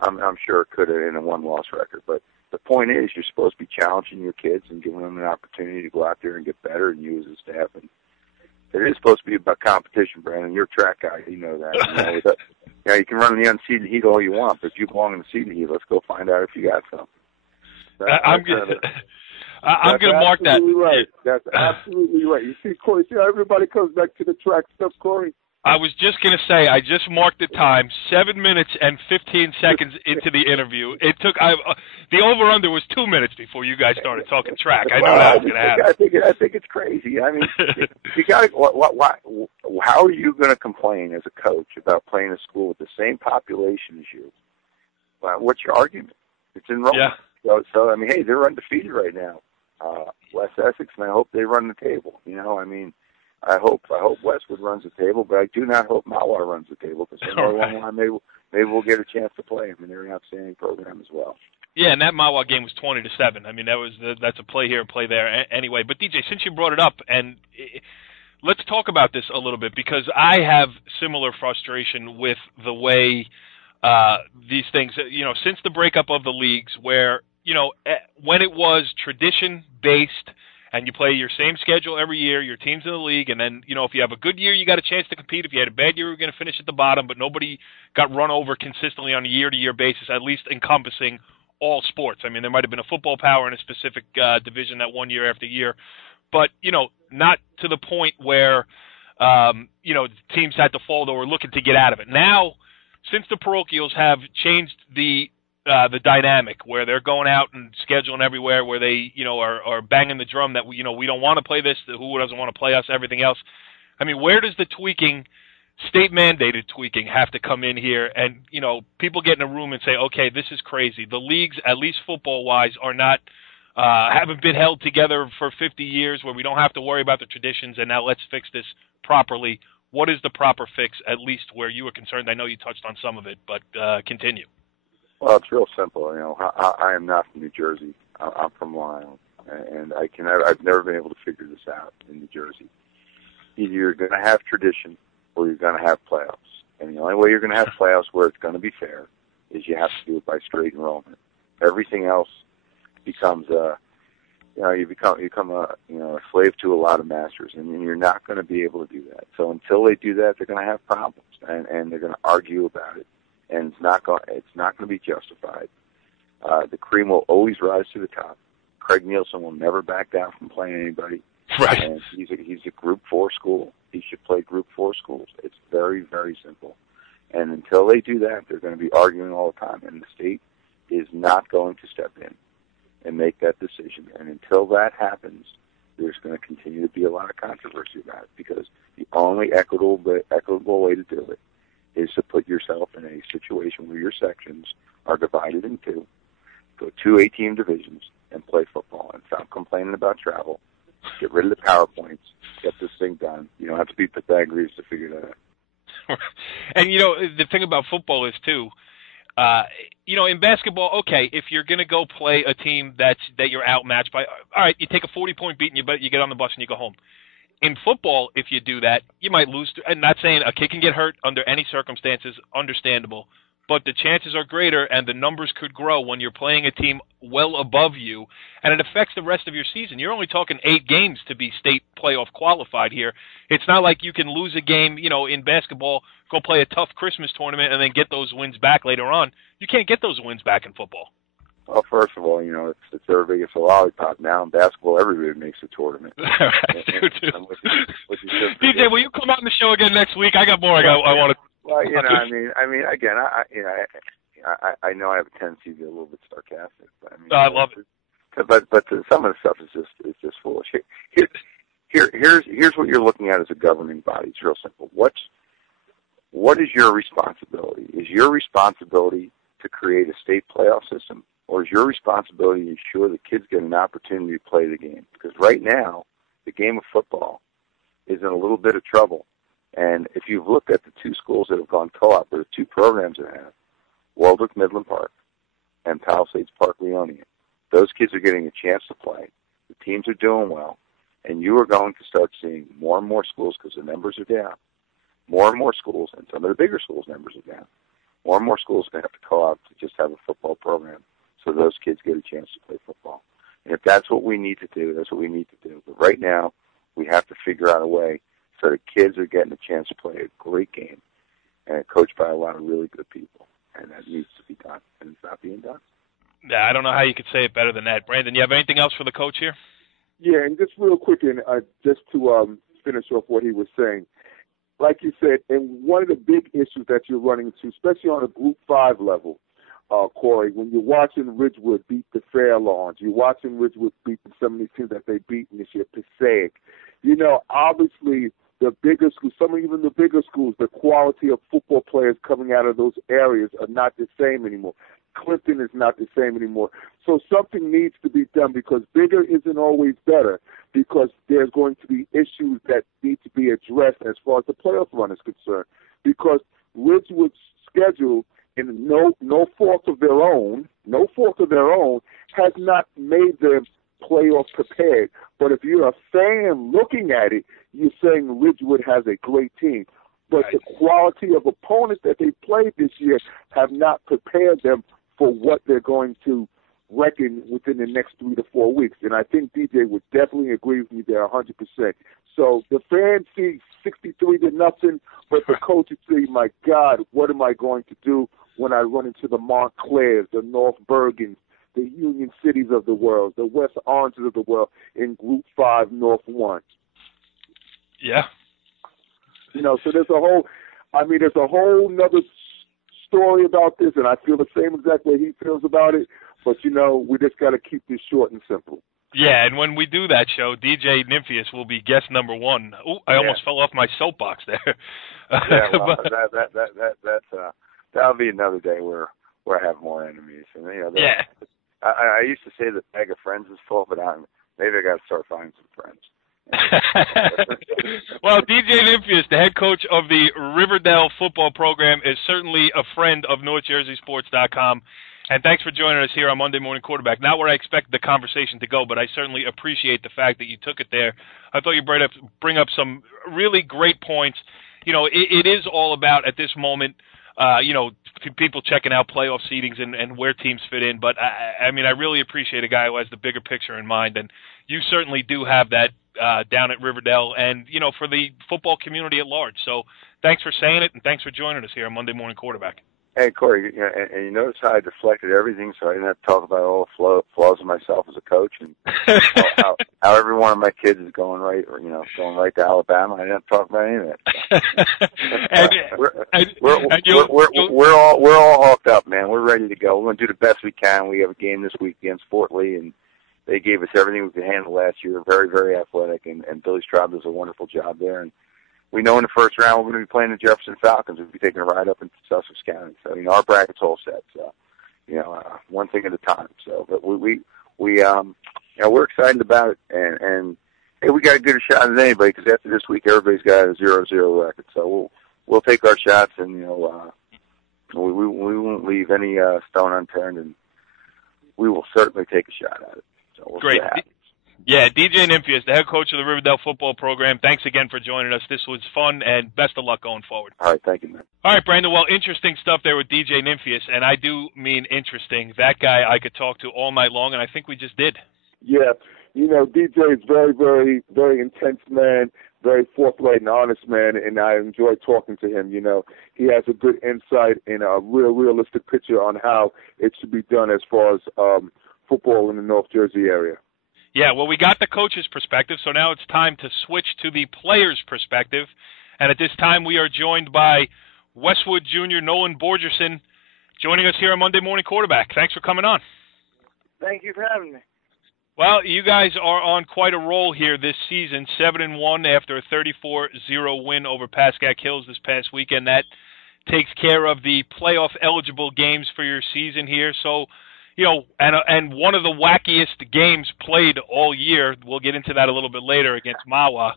I'm sure it could have in a one-loss record. But the point is, you're supposed to be challenging your kids and giving them an opportunity to go out there and get better, and you as a staff. And it is supposed to be about competition, Brandon. You're a track guy. You know that. You can run in the unseeded heat all you want, but if you belong in the seeded heat, let's go find out if you got something. I'm going to mark that. Right. That's absolutely right. You see, Cory, everybody comes back to the track stuff, Cory. I was just going to say, I just marked the time, 7 minutes and 15 seconds into the interview. It took the over/under was 2 minutes before you guys started talking track. I knew that was going to happen. I think it's crazy. I mean, you got how are you going to complain as a coach about playing a school with the same population as you? What's your argument? It's enrollment. Yeah. So I mean, hey, they're undefeated right now. West Essex, and I hope they run the table. You know, I mean. I hope Westwood runs the table, but I do not hope Mawar runs the table, because maybe we'll get a chance to play them, and they're an outstanding program as well. Yeah, and that Mawar game was 20-7. I mean, that's a play here, play there. Anyway, but DJ, since you brought it up, and let's talk about this a little bit, because I have similar frustration with the way these things. You know, since the breakup of the leagues, where when it was tradition-based. And you play your same schedule every year, your team's in the league, and then, if you have a good year, you got a chance to compete. If you had a bad year, you're going to finish at the bottom, but nobody got run over consistently on a year-to-year basis, at least encompassing all sports. I mean, there might have been a football power in a specific division that one year after year, but, not to the point where, teams had to fold or were looking to get out of it. Now, since the parochials have changed the dynamic where they're going out and scheduling everywhere, where they, are banging the drum that we don't want to play this, who doesn't want to play us, everything else. I mean, where does the tweaking, state-mandated tweaking, have to come in here? And, people get in a room and say, okay, this is crazy. The leagues, at least football-wise, are not, haven't been held together for 50 years where we don't have to worry about the traditions, and now let's fix this properly. What is the proper fix, at least where you were concerned? I know you touched on some of it, but continue. Well, it's real simple. I am not from New Jersey. I'm from Long Island, and I've never been able to figure this out in New Jersey. Either you're going to have tradition, or you're going to have playoffs. And the only way you're going to have playoffs where it's going to be fair is you have to do it by straight enrollment. Everything else becomes you become a slave to a lot of masters, and you're not going to be able to do that. So until they do that, they're going to have problems, and they're going to argue about it. And it's not going to be justified. The cream will always rise to the top. Craig Nielsen will never back down from playing anybody. Right. And he's a Group 4 school. He should play Group 4 schools. It's very, very simple. And until they do that, they're going to be arguing all the time. And the state is not going to step in and make that decision. And until that happens, there's going to continue to be a lot of controversy about it, because the only equitable way to do it is to put yourself in a situation where your sections are divided in two, go 2 8-team divisions, and play football and stop complaining about travel. Get rid of the PowerPoints. Get this thing done. You don't have to be Pythagoras to figure that out. And, you know, the thing about football is, too, you know, in basketball, okay, if you're going to go play a team that you're outmatched by, all right, you take a 40-point beat and you get on the bus and you go home. In football, if you do that, you might lose. I'm not saying a kid can get hurt under any circumstances, understandable, but the chances are greater and the numbers could grow when you're playing a team well above you, and it affects the rest of your season. You're only talking 8 games to be state playoff qualified here. It's not like you can lose a game, you know, in basketball, go play a tough Christmas tournament, and then get those wins back later on. You can't get those wins back in football. Well, first of all, you know, it's everybody gets a lollipop now. In basketball, everybody makes a tournament. DJ, will you come on the show again next week? I got more. I want to. Well, you know, I mean, again, I know I have a tendency to be a little bit sarcastic, but I mean, I love it. But some of the stuff is just foolish. Here's what you're looking at as a governing body. It's real simple. What is your responsibility? Is your responsibility to create a state playoff system? Or is your responsibility to ensure the kids get an opportunity to play the game? Because right now, the game of football is in a little bit of trouble. And if you've looked at the 2 schools that have gone co-op, there are 2 programs that have, Waldwick Midland Park and Palisades Park Leonian. Those kids are getting a chance to play. The teams are doing well. And you are going to start seeing more and more schools, because the numbers are down, more and more schools, and some of the bigger schools' numbers are down. More and more schools are going to have to co-op to just have a football program, so those kids get a chance to play football. And if that's what we need to do, that's what we need to do. But right now, we have to figure out a way so the kids are getting a chance to play a great game and coached by a lot of really good people. And that needs to be done, and it's not being done. Yeah, I don't know how you could say it better than that. Brandon, you have anything else for the coach here? Yeah, and just real quick, and just to finish off what he was saying, like you said, and one of the big issues that you're running into, especially on a Group 5 level, Cory, when you're watching Ridgewood beat the Fairlawns, you're watching Ridgewood beat some of these teams that they beat this year, Pascack. You know, obviously the bigger schools, even the bigger schools, the quality of football players coming out of those areas are not the same anymore. Clinton is not the same anymore. So something needs to be done, because bigger isn't always better, because there's going to be issues that need to be addressed as far as the playoff run is concerned. Because Ridgewood's schedule, in no fault of their own, has not made them playoff prepared. But if you're a fan looking at it, you're saying Ridgewood has a great team. But right. The quality of opponents that they played this year have not prepared them for what they're going to reckon within the next 3 to 4 weeks. And I think DJ would definitely agree with me there 100%. So the fans see 63-0, but the coaches say, my God, what am I going to do when I run into the Montclairs, the North Bergens, the Union Cities of the world, the West Oranges of the world in Group 5 North 1? Yeah. You know, so there's a whole nother story about this, and I feel the same exact way he feels about it. But, you know, we just got to keep this short and simple. Yeah, and when we do that show, DJ Nymphius will be guest number 1. Ooh, I almost fell off my soapbox there. Yeah, well, that'll be another day where I have more enemies. And you know, I used to say the bag of friends is full, but maybe I got to start finding some friends. Well, DJ Nymphius, the head coach of the Riverdale football program, is certainly a friend of NorthJerseySports.com. And thanks for joining us here on Monday Morning Quarterback. Not where I expected the conversation to go, but I certainly appreciate the fact that you took it there. I thought you bring up some really great points. You know, it is all about, at this moment, you know, people checking out playoff seedings and where teams fit in. But, I mean, I really appreciate a guy who has the bigger picture in mind. And you certainly do have that down at Riverdale and, you know, for the football community at large. So thanks for saying it, and thanks for joining us here on Monday Morning Quarterback. Hey, Cory, you know, and you notice how I deflected everything, so I didn't have to talk about all the flaws of myself as a coach, and how every one of my kids is going right to Alabama. I didn't have to talk about any of that. We're all hooked up, man. We're ready to go. We're going to do the best we can. We have a game this week against Fort Lee, and they gave us everything we could handle last year. Very, very athletic, and Billy Straub does a wonderful job there. And we know in the first round we're going to be playing the Jefferson Falcons. We'll be taking a ride up into Sussex County. So, you know, our bracket's all set. So, you know, one thing at a time. So, but we're we're excited about it, and hey, we got as good a shot as anybody because after this week, everybody's got a 0-0 record. So we'll take our shots, and we won't leave any stone unturned, and we will certainly take a shot at it. So we'll Great. see what happens. Yeah, DJ Nymphius, the head coach of the Riverdale football program. Thanks again for joining us. This was fun, and best of luck going forward. All right, thank you, man. All right, Brandon. Well, interesting stuff there with DJ Nymphius, and I do mean interesting. That guy I could talk to all night long, and I think we just did. Yeah, DJ is very, very, very intense man, very forthright and honest man, and I enjoy talking to him. He has a good insight and a realistic picture on how it should be done as far as football in the North Jersey area. Yeah, well, we got the coach's perspective, so now it's time to switch to the player's perspective. And at this time, we are joined by Westwood Junior Nolan Borgerson, joining us here on Monday Morning Quarterback. Thanks for coming on. Thank you for having me. Well, you guys are on quite a roll here this season, 7-1 after a 34-0 win over Pascack Hills this past weekend. That takes care of the playoff-eligible games for your season here. So, and one of the wackiest games played all year. We'll get into that a little bit later against Mawa.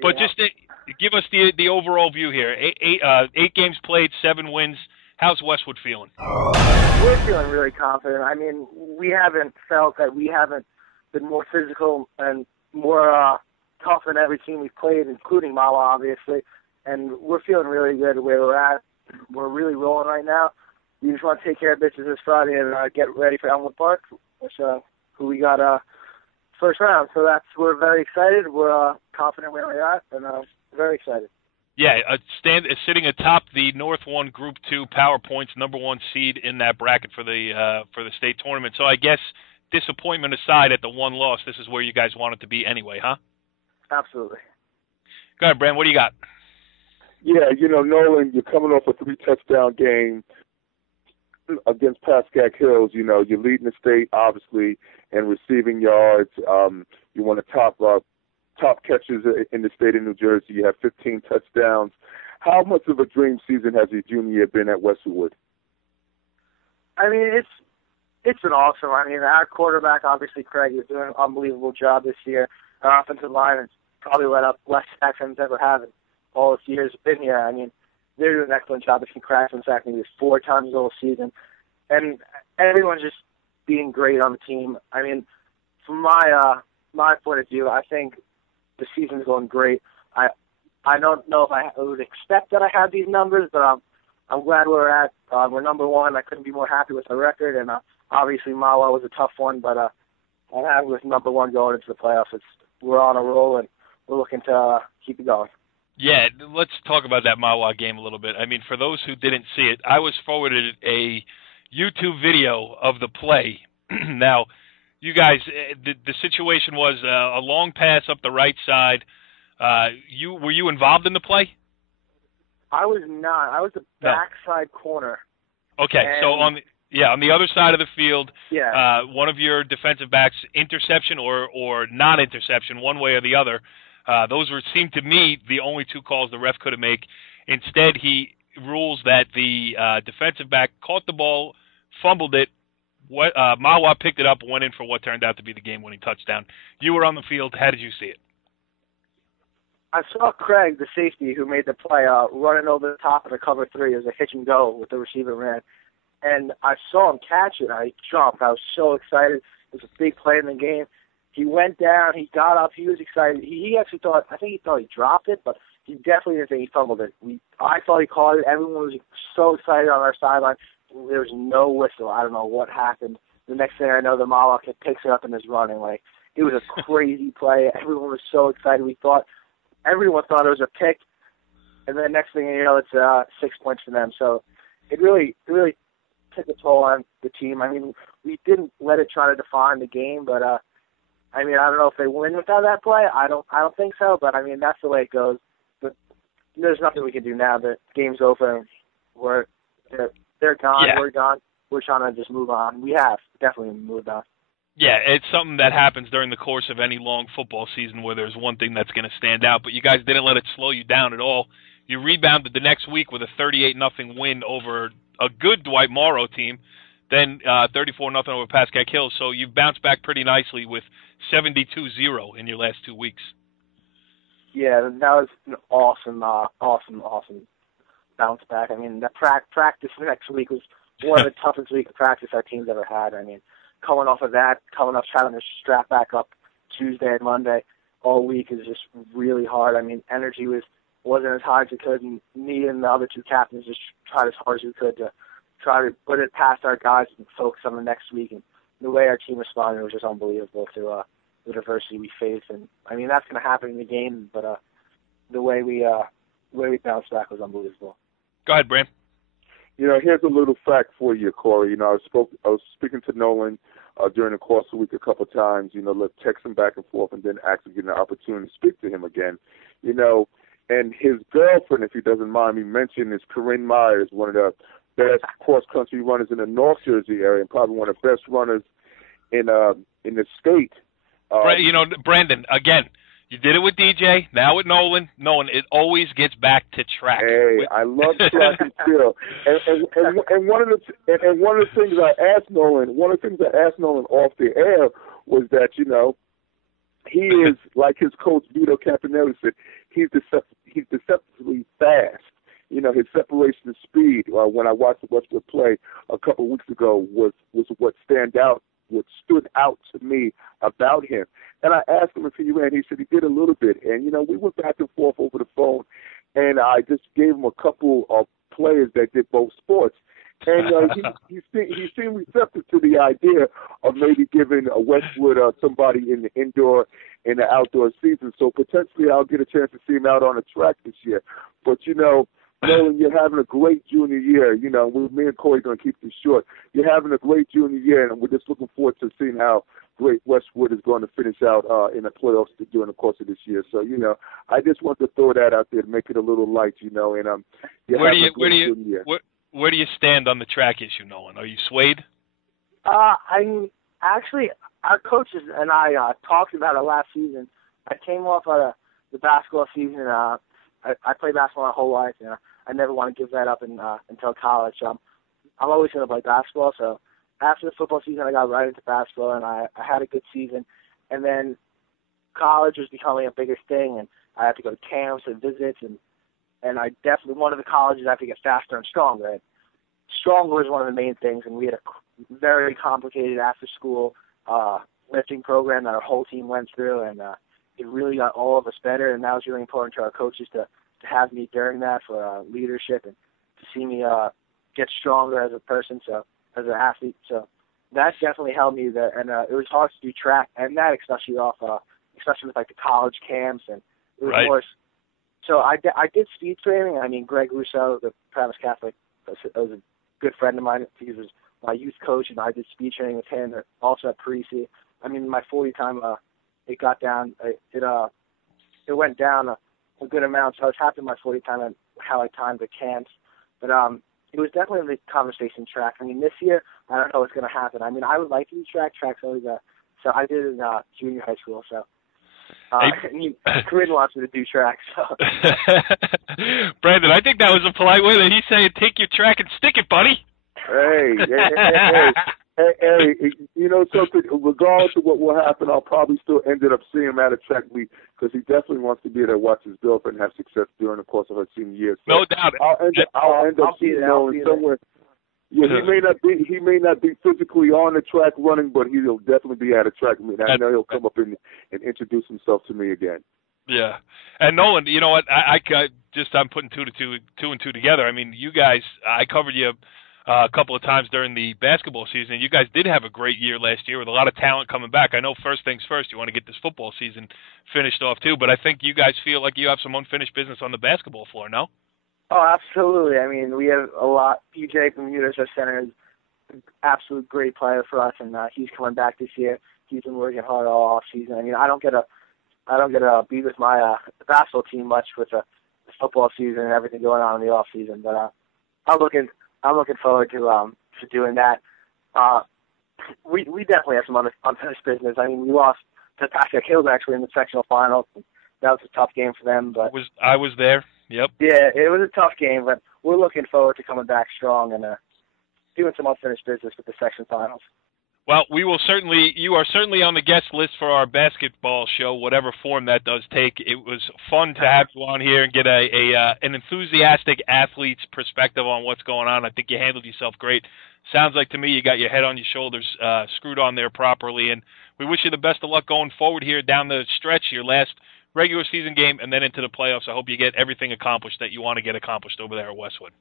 But just to give us the overall view here. Eight games played, 7 wins. How's Westwood feeling? We're feeling really confident. I mean, we haven't felt that we haven't been more physical and more tough than every team we've played, including Mawa, obviously. And we're feeling really good where we're at. We're really rolling right now. We just want to take care of business this Friday and get ready for Elmwood Park, which who we got first round. So we're very excited. We're confident where we're at, and very excited. Yeah, sitting atop the North 1 Group 2 Power Points, number 1 seed in that bracket for the state tournament. So I guess disappointment aside at the one loss, this is where you guys wanted to be anyway, huh? Absolutely. Go ahead, Brand. What do you got? Yeah, Nolan, you're coming off a 3-touchdown game against Pascack Hills. You're leading the state, obviously, in receiving yards. You're one of the top catchers in the state of New Jersey. You have 15 touchdowns. How much of a dream season has your junior year been at Westwood? I mean, it's been awesome. I mean, our quarterback, obviously, Craig, is doing an unbelievable job this year. Our offensive line has probably let up less sacks than ever have in all this years been here. I mean, they're doing an excellent job. If he cracks and sack maybe 4 times the whole season. And everyone's just being great on the team. I mean, from my point of view, I think the season's going great. I don't know if I would expect that I have these numbers, but I'm glad where we're at. We're number 1. I couldn't be more happy with the record, and obviously Mawa was a tough one, but I'm happy with number 1 going into the playoffs. We're on a roll, and we're looking to keep it going. Yeah, let's talk about that Mawa game a little bit. I mean, for those who didn't see it, I was forwarded a YouTube video of the play. Now, you guys, the situation was a long pass up the right side. Were you involved in the play? I was not. I was the backside corner. Okay, so on the other side of the field, one of your defensive backs interception or non-interception, one way or the other. Those seemed to me the only 2 calls the ref could have made. Instead, he rules that the defensive back caught the ball, fumbled it. Mawa picked it up and went in for what turned out to be the game-winning touchdown. You were on the field. How did you see it? I saw Craig, the safety, who made the play, running over the top of the cover 3 as a hitch and go with the receiver ran. And I saw him catch it. I jumped. I was so excited. It was a big play in the game. He went down. He got up. He was excited. He actually thought, I think he thought he dropped it, but he definitely didn't think he fumbled it. I thought he caught it. Everyone was so excited on our sideline. There was no whistle. I don't know what happened. The next thing I know, the Mawa kid picks it up and is running. It was a crazy play. Everyone was so excited. Everyone thought it was a pick. And then next thing you know, it's 6 points for them. So it really took a toll on the team. I mean, we didn't let it try to define the game, but I don't know if they win without that play. I don't think so, but I mean, that's the way it goes. But there's nothing we can do now. The game's over. They're gone. Yeah. We're gone. We're trying to just move on. We have definitely moved on. Yeah, it's something that happens during the course of any long football season where there's one thing that's going to stand out, but you guys didn't let it slow you down at all. You rebounded the next week with a 38-0 win over a good Dwight Morrow team. then 34-0 over Pascack Hills. So you've bounced back pretty nicely with 72-0 in your last 2 weeks. Yeah, that was an awesome bounce back. I mean, the practice next week was one of the toughest weeks of practice our team's ever had. I mean, coming off having to strap back up Tuesday and Monday all week is just really hard. I mean, energy wasn't as high as it could, and me and the other two captains just tried as hard as we could to try to put it past our guys and focus on the next week. And the way our team responded was just unbelievable to the diversity we faced. And I mean, that's going to happen in the game, but the way we bounced back was unbelievable. Go ahead, Bram. Here's a little fact for you, Cory. I was speaking to Nolan during the course of the week a couple of times. Text him back and forth, and then actually get an opportunity to speak to him again. And his girlfriend, if he doesn't mind me mentioning, is Corinne Myers, one of the best cross-country runners in the North Jersey area, and probably one of the best runners in the state. Brandon, again, you did it with DJ, now with Nolan. Nolan, it always gets back to track. Hey, I love track and field. And one of the things I asked Nolan, off the air was that, he is, like his coach Vito Campanelli said, he's deceptively fast. His separation of speed, when I watched the Westwood play a couple of weeks ago, was what stood out to me about him. And I asked him if he ran. He said he did a little bit. And, we went back and forth over the phone, and I just gave him a couple of players that did both sports. And he seemed receptive to the idea of maybe giving a Westwood somebody in the indoor and the outdoor season. So potentially I'll get a chance to see him out on the track this year. But, Nolan, you're having a great junior year. Me and Cory are going to keep this short. You're having a great junior year, and we're just looking forward to seeing how great Westwood is going to finish out in the playoffs during the course of this year. So, I just want to throw that out there to make it a little light, and you're having a great junior year. Where do you stand on the track issue, Nolan? Are you swayed? I'm actually, our coaches and I talked about it last season. I came off of the basketball season. I played basketball my whole life. I never want to give that up until college. I'm always going to play basketball. So after the football season, I got right into basketball, and I had a good season. And then college was becoming a bigger thing, and I had to go to camps and visits, and I definitely, one of the colleges I have to get faster and stronger. And stronger was one of the main things, and we had a very complicated after-school lifting program that our whole team went through, and it really got all of us better, and that was really important to our coaches to have me during that for leadership and to see me get stronger as a person, so as an athlete. So that definitely helped me there, and it was hard to do track, and that especially with like the college camps, and it was right. more. So I did speed training. I mean, Greg Rousseau, the Travis Catholic, was a good friend of mine. He was my youth coach, and I did speed training with him. Also at Parisi. I mean, my 40 time, it got down. It went down a good amount. So I was happy with my 40 time and how I timed the camps. But it was definitely the conversation track. I mean, this year I don't know what's going to happen. I mean, I would like to do track. Track's always so I did it in junior high school. So. Corinne wants me to do track, so. Brandon, I think that was a polite way that he's saying, take your track and stick it, buddy. Hey, something, regardless of what will happen, I'll probably still end up seeing him at a track meet because he definitely wants to be there to watch his girlfriend have success during the course of her senior year. So no doubt. I'll end up seeing him somewhere. Yeah, he may not be physically on the track running, but he'll definitely be at a track meet. I know he'll come up and introduce himself to me again. Yeah, and Nolan, you know what? I'm putting two and two together. I mean, you guys, I covered you a couple of times during the basketball season. You guys did have a great year last year with a lot of talent coming back. I know first things first, you want to get this football season finished off too, but I think you guys feel like you have some unfinished business on the basketball floor, no? Oh, absolutely. I mean, we have a lot. PJ from USF Center is an absolute great player for us, and he's coming back this year. He's been working hard all off season. I mean, I don't get to be with my basketball team much with the football season and everything going on in the off season, but I'm looking forward to doing that. We definitely have some unfinished business. I mean, we lost to Pascack Hills actually in the sectional final. That was a tough game for them, but I was there. Yep. Yeah, it was a tough game, but we're looking forward to coming back strong. And doing some unfinished business with the section finals. Well, you are certainly on the guest list for our basketball show, whatever form that does take. It was fun to have you on here and get an enthusiastic athlete's perspective on what's going on. I think you handled yourself great. Sounds like to me you got your head on your shoulders, screwed on there properly, and we wish you the best of luck going forward here down the stretch, your last regular season game, and then into the playoffs. I hope you get everything accomplished that you want to get accomplished over there at Westwood.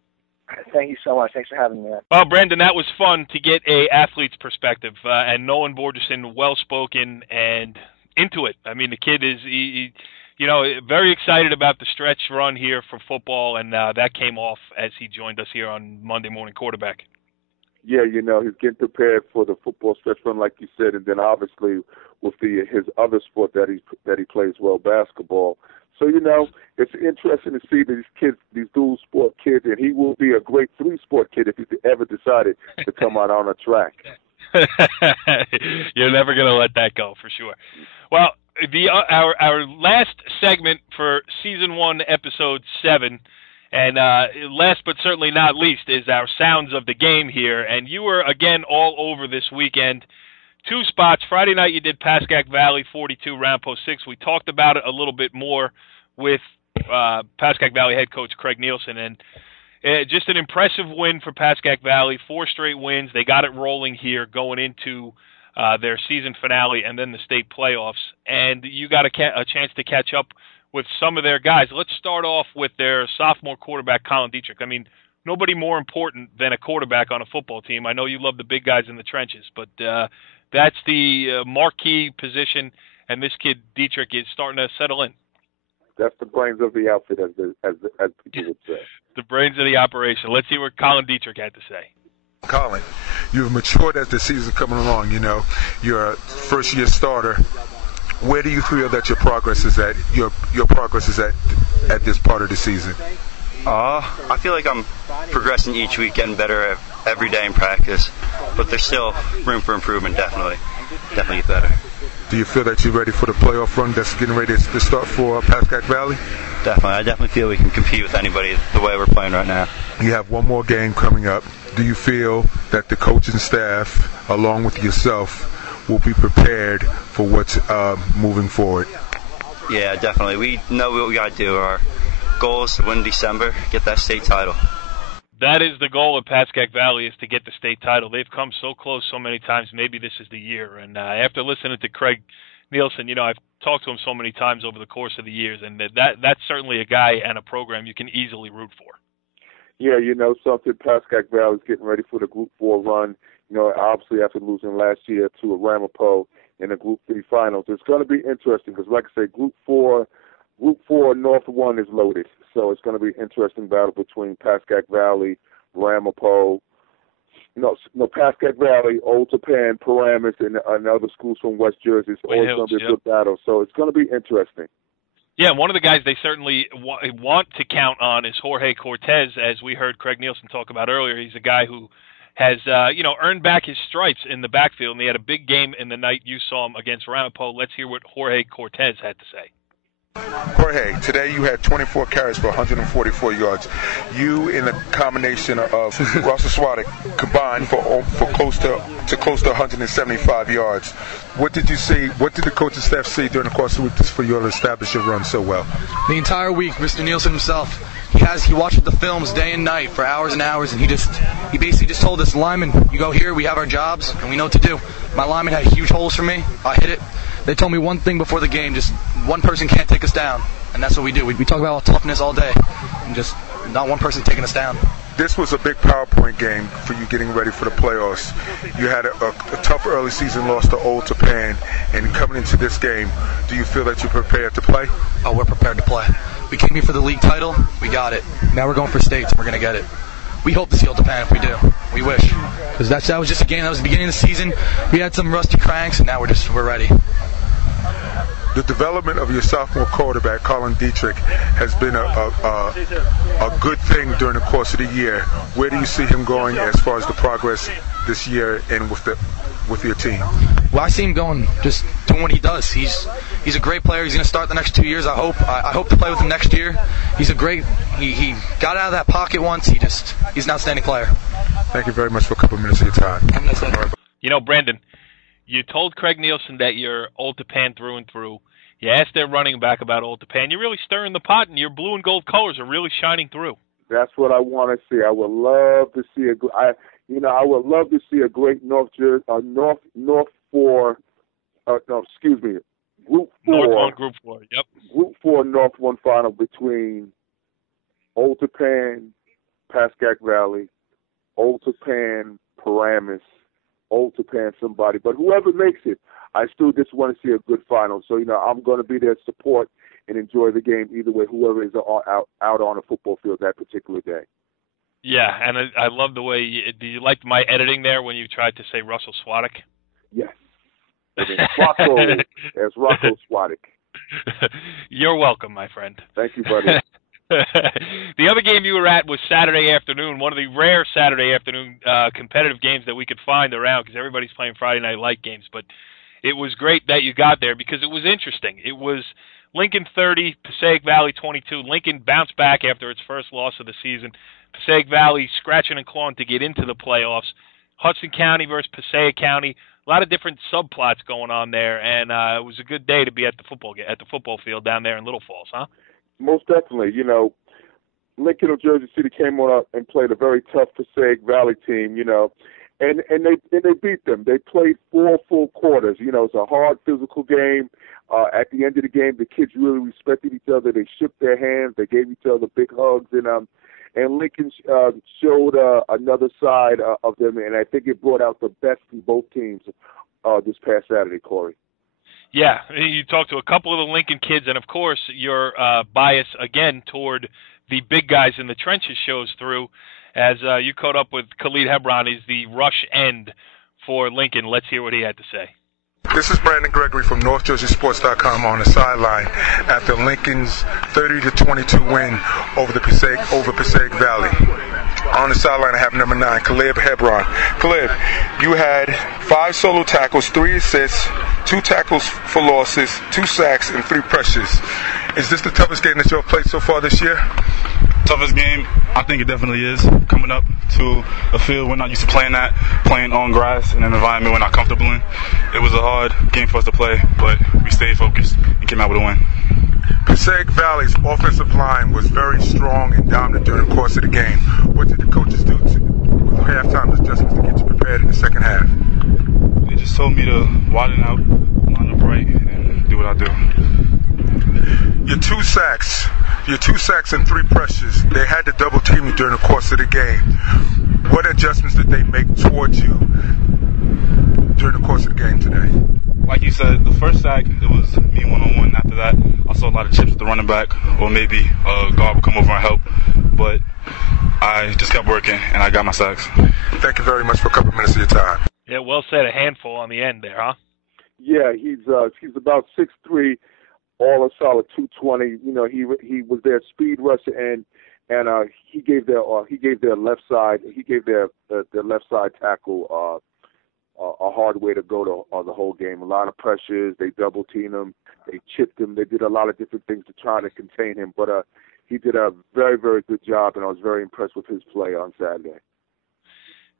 Thank you so much. Thanks for having me, man. Well, Brandon, that was fun to get a athlete's perspective, and Nolan Borgerson, well-spoken and into it. I mean, the kid is, very excited about the stretch run here for football, and that came off as he joined us here on Monday Morning Quarterback. Yeah, he's getting prepared for the football stretch run, like you said, and then obviously with his other sport that he plays well, basketball. So, it's interesting to see these kids, these dual sport kids, and he will be a great 3-sport kid if he ever decided to come out on a track. You're never going to let that go, for sure. Well, our last segment for Season 1, Episode 7, and last but certainly not least, is our Sounds of the Game here. And you were, again, all over this weekend. 2 spots. Friday night you did Pascack Valley 42, Ramapo 6. We talked about it a little bit more with Pascack Valley head coach Craig Nielsen. And just an impressive win for Pascack Valley, 4 straight wins. They got it rolling here going into their season finale and then the state playoffs. And you got a chance to catch up with some of their guys. Let's start off with their sophomore quarterback, Colin Dietrich. I mean, nobody more important than a quarterback on a football team. I know you love the big guys in the trenches, but that's the marquee position, and this kid, Dietrich, is starting to settle in. That's the brains of the outfit, as people would say. The brains of the operation. Let's see what Colin Dietrich had to say. Colin, you've matured as the season's coming along. You're a first-year starter. Where do you feel that your progress is at? Your progress is at this part of the season. I feel like I'm progressing each week, getting better every day in practice, but there's still room for improvement. Definitely get better. Do you feel that you're ready for the playoff run that's getting ready to start for Pascack Valley? Definitely. I definitely feel we can compete with anybody the way we're playing right now. You have one more game coming up. Do you feel that the coaching staff, along with yourself, will be prepared for what's moving forward? Yeah, definitely. We know what we got to do. Our goal is to win December, get that state title. That is the goal of Pascack Valley, is to get the state title. They've come so close so many times. Maybe this is the year. And after listening to Craig Nielsen, I've talked to him so many times over the course of the years, and that's certainly a guy and a program you can easily root for. Yeah, something, Pascack Valley's getting ready for the Group 4 run. Obviously after losing last year to a Ramapo in the Group 3 finals. It's going to be interesting because, like I say, Group 4 North 1 is loaded. So it's going to be an interesting battle between Pascack Valley, Ramapo, Pascack Valley, Old Japan, Paramus, and other schools from West Jersey. It's always going to be a good battle. So it's going to be interesting. Yeah, one of the guys they certainly want to count on is Jorge Cortez, as we heard Craig Nielsen talk about earlier. He's a guy who has, earned back his stripes in the backfield, and he had a big game in the night you saw him against Ramapo. Let's hear what Jorge Cortez had to say. Jorge, today you had 24 carries for 144 yards. You and the combination of Russell Swadek combined for close to 175 yards. What did you see? What did the coaching staff see during the course of the week for you to establish your run so well? The entire week, Mr. Nielsen himself, he watched the films day and night for hours and hours, and he basically just told us, lineman, you go here, we have our jobs, and we know what to do. My lineman had huge holes for me. I hit it. They told me one thing before the game, just one person can't take us down, and that's what we do. We talk about toughness all day, and just not one person taking us down. This was a big PowerPoint game for you getting ready for the playoffs. You had a tough early season loss to Old Japan, and coming into this game, do you feel that you're prepared to play? Oh, we're prepared to play. We came here for the league title. We got it. Now we're going for states, and we're going to get it. We hope to see Old Japan if we do. We wish. Because that was just a game. That was the beginning of the season. We had some rusty cranks, and now we're ready. The development of your sophomore quarterback, Colin Dietrich, has been a good thing during the course of the year. Where do you see him going as far as the progress this year and with your team? Well, I see him going, just doing what he does. He's a great player. He's going to start the next 2 years. I hope to play with him next year. He's a great. He got out of that pocket once. He's an outstanding player. Thank you very much for a couple of minutes of your time. You know, Brandon, you told Craig Nielsen that you're Old Tappan through and through. You asked their running back about Old Tappan. You're really stirring the pot, and your blue and gold colors are really shining through. That's what I want to see. I would love to see I would love to see a great Group 4. North 1, Group 4. Yep. Group 4 North 1 final between Old Tappan, Pascack Valley, Old Tappan, Paramus, Old Tappan, somebody. But whoever makes it, I still just want to see a good final. So, I'm going to be there to support and enjoy the game either way, whoever is out on a football field that particular day. Yeah, and I love the way do you like my editing there when you tried to say Russell Swadek? Yes. It's Rocco Swadek. You're welcome, my friend. Thank you, buddy. The other game you were at was Saturday afternoon, one of the rare Saturday afternoon competitive games that we could find around because everybody's playing Friday Night Light games. But it was great that you got there because it was interesting. It was Lincoln 30, Passaic Valley 22. Lincoln bounced back after its first loss of the season. Passaic Valley scratching and clawing to get into the playoffs. Hudson County versus Passaic County. A lot of different subplots going on there, and it was a good day to be at the football field down there in Little Falls, huh? Most definitely. Lincoln of Jersey City came on up and played a very tough Passaic Valley team, and they beat them. They played 4 full quarters. It's a hard physical game. At the end of the game, the kids really respected each other. They shook their hands. They gave each other big hugs, and Lincoln showed another side of them, and I think it brought out the best in both teams this past Saturday, Corey. Yeah, you talked to a couple of the Lincoln kids, and of course your bias again toward the big guys in the trenches shows through as you caught up with Khalid Hebron. He's the rush end for Lincoln. Let's hear what he had to say. This is Brandon Gregory from NorthJerseySports.com on the sideline after Lincoln's 30-22 win over Passaic Valley. On the sideline, I have number 9, Khalid Hebron. Khalid, you had 5 solo tackles, 3 assists, 2 tackles for losses, 2 sacks, and 3 pressures. Is this the toughest game that you've played so far this year? Toughest game, I think it definitely is. Coming up to a field we're not used to playing on grass in an environment we're not comfortable in. It was a hard game for us to play, but we stayed focused and came out with a win. Passaic Valley's offensive line was very strong and dominant during the course of the game. What did the coaches do with halftime adjustments to get you prepared in the second half? They just told me to widen out, line up right, and do what I do. Your two sacks and 3 pressures, they had to double team you during the course of the game. What adjustments did they make towards you during the course of the game today? Like you said, the first sack, it was me one-on-one. After that, I saw a lot of chips with the running back, or maybe a guard would come over and help. But I just kept working, and I got my sacks. Thank you very much for a couple minutes of your time. Yeah, well said. A handful on the end there, huh? Yeah, he's about 6'3", all a solid 220. He was their speed rusher, and he gave their left side tackle a hard way to go to the whole game. A lot of pressures. They double teamed him. They chipped him. They did a lot of different things to try to contain him. But he did a very, very good job, and I was very impressed with his play on Saturday.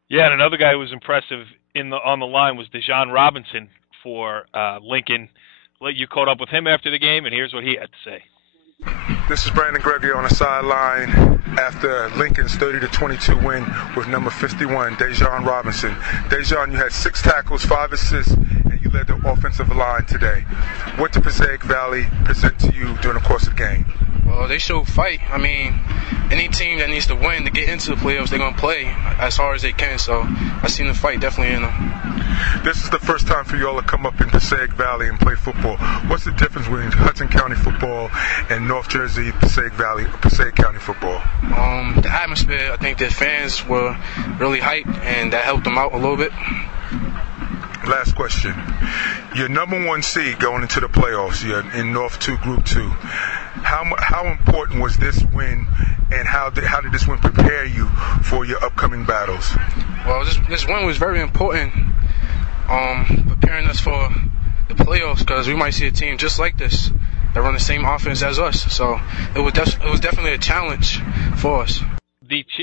Yeah, and another guy who was impressive on the line was Dejon Robinson for Lincoln. You caught up with him after the game, and here's what he had to say. This is Brandon Gregory on the sideline after Lincoln's 30-22 win with number 51, Dejon Robinson. Dejon, you had 6 tackles, 5 assists, and you led the offensive line today. What did Passaic Valley present to you during the course of the game? Well, they showed fight. I mean, any team that needs to win to get into the playoffs, they're going to play as hard as they can. So I seen the fight definitely in them. This is the first time for you all to come up in Passaic Valley and play football. What's the difference between Hudson County football and North Jersey, Passaic County football? The atmosphere, I think the fans were really hyped, and that helped them out a little bit. Last question. Your number 1 seed going into the playoffs, you're in North 2, Group 2. How important was this win, and how did this win prepare you for your upcoming battles? Well, this win was very important, preparing us for the playoffs, because we might see a team just like this that run the same offense as us. So it was definitely a challenge for us.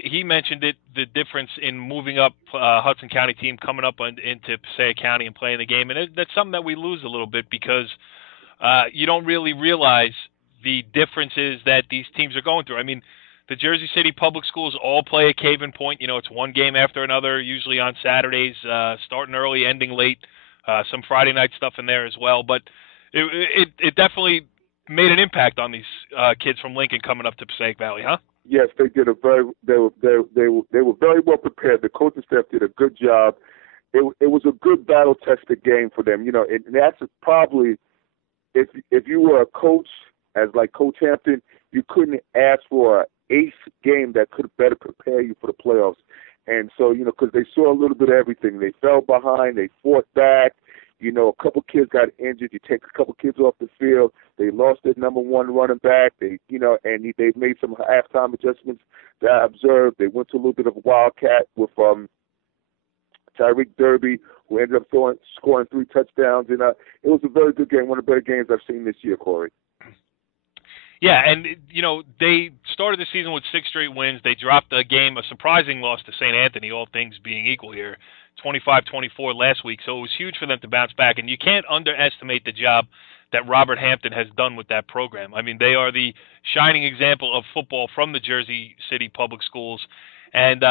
he mentioned it, the difference in moving up Hudson County team coming up into Passaic County and playing the game, and that's something that we lose a little bit because you don't really realize the differences that these teams are going through. I mean, the Jersey City public schools all play at Caven Point. You know, it's one game after another, usually on Saturdays, starting early, ending late. Some Friday night stuff in there as well. But it definitely made an impact on these kids from Lincoln coming up to Passaic Valley, huh? Yes, they did they were very well prepared. The coaching staff did a good job. It was a good battle-tested game for them. You know, and that's probably if you were a coach as like Coach Hampton, you couldn't ask for an ace game that could better prepare you for the playoffs. And so, you know, because they saw a little bit of everything. They fell behind. They fought back. You know, a couple kids got injured. You take a couple kids off the field. They lost their number one running back. They made some halftime adjustments that I observed. They went to a little bit of a wildcat with Tyreek Derby, who ended up scoring 3 touchdowns. And it was a very good game, one of the better games I've seen this year, Corey. Yeah, and, you know, they started the season with 6 straight wins. They dropped a game, a surprising loss to St. Anthony, all things being equal here, 25-24 last week. So it was huge for them to bounce back. And you can't underestimate the job that Robert Hampton has done with that program. I mean, they are the shining example of football from the Jersey City public schools. And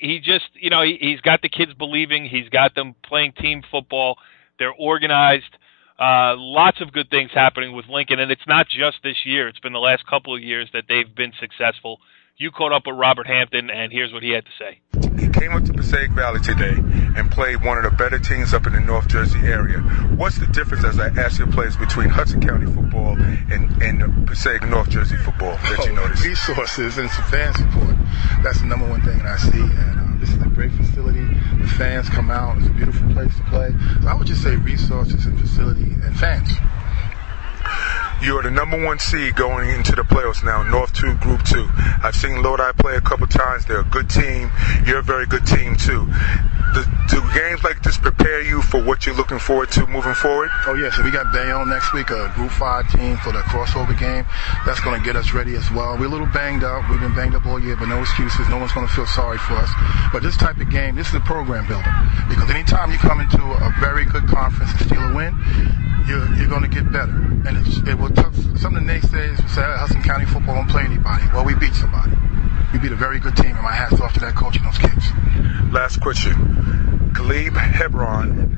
he just, you know, he's got the kids believing. He's got them playing team football. They're organized. Lots of good things happening with Lincoln, and it's not just this year. It's been the last couple of years that they've been successful. You caught up with Robert Hampton, and here's what he had to say. He came up to Passaic Valley today and played one of the better teams up in the North Jersey area. What's the difference, as I ask your players, between Hudson County football and Passaic North Jersey football that you notice? Resources and some fan support. That's the number one thing that I see. And this is a great facility. The fans come out. It's a beautiful place to play. So I would just say resources and facility and fans. You are the number 1 seed going into the playoffs now, North 2, Group 2. I've seen Lodi play a couple times. They're a good team. You're a very good team, too. Do games like this prepare you for what you're looking forward to moving forward? Oh, yeah. So we got Bayonne next week, a Group 5 team for the crossover game. That's going to get us ready as well. We're a little banged up. We've been banged up all year, but no excuses. No one's going to feel sorry for us. But this type of game, this is a program builder. Because anytime you come into a very good conference and steal a win, you're going to get better. And it will touch some of the naysayers who say Hudson County football don't play anybody. Well, we beat somebody. We beat a very good team, and my hat's off to that coach and those kids. Last question. Caleb Hebron,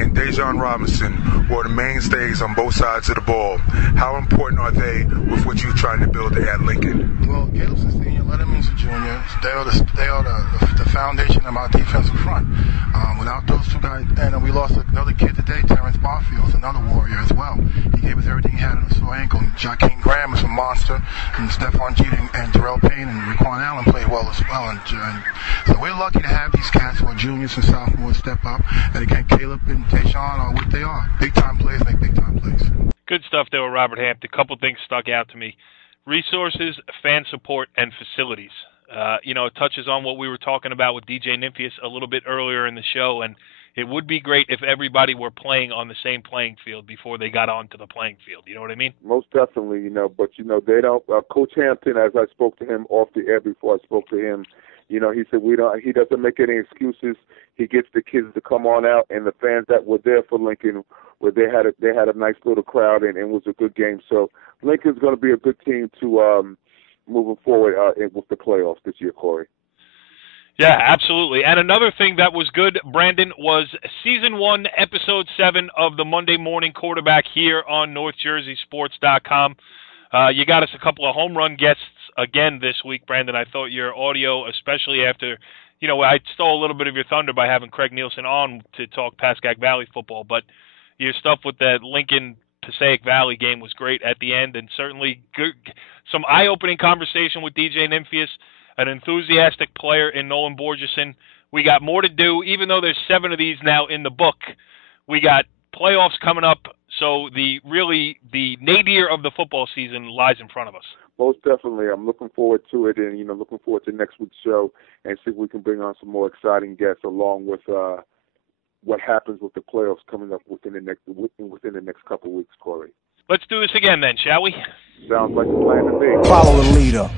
and Dejon Robinson were the mainstays on both sides of the ball. How important are they with what you're trying to build at Lincoln? Well, Caleb's a senior, Letterman's a junior. They are the foundation of our defensive front. Without those two guys, and we lost another kid today, Terrence Barfield's another warrior as well. He gave us everything he had on a sore ankle. Jakeem Graham is a monster, and Stephon Jeter and Terrell Payne and Raquan Allen played well as well. And so we're lucky to have these cats who are juniors and sophomores step up. And again, Caleb and Dejon are what they are. Big-time players make big-time plays. Good stuff there with Robert Hampton. A couple things stuck out to me. Resources, fan support, and facilities. You know, it touches on what we were talking about with DJ Nymphius a little bit earlier in the show, and it would be great if everybody were playing on the same playing field before they got onto the playing field. You know what I mean? Most definitely, you know, but, you know, they don't Coach Hampton, as I spoke to him off the air before I spoke to him, you know, he said he doesn't make any excuses. He gets the kids to come on out, and the fans that were there for Lincoln, where they had a nice little crowd, and it was a good game. So Lincoln's going to be a good team to moving forward with the playoffs this year, Corey. Yeah, absolutely. And another thing that was good, Brandon, was Season 1, Episode 7 of the Monday Morning Quarterback here on NorthJerseySports.com. You got us a couple of home run guests again this week, Brandon. I thought your audio, especially after, you know, I stole a little bit of your thunder by having Craig Nielsen on to talk Pascack Valley football, but your stuff with that Lincoln-Passaic Valley game was great at the end, and certainly good, some eye-opening conversation with DJ Nymphius, an enthusiastic player in Nolan Borgerson. We got more to do, even though there's 7 of these now in the book. We got playoffs coming up, so the nadir of the football season lies in front of us. Most definitely. I'm looking forward to it, and, you know, looking forward to next week's show and see if we can bring on some more exciting guests along with what happens with the playoffs coming up within the next couple of weeks, Corey. Let's do this again then, shall we? Sounds like a plan to me. Follow the leader.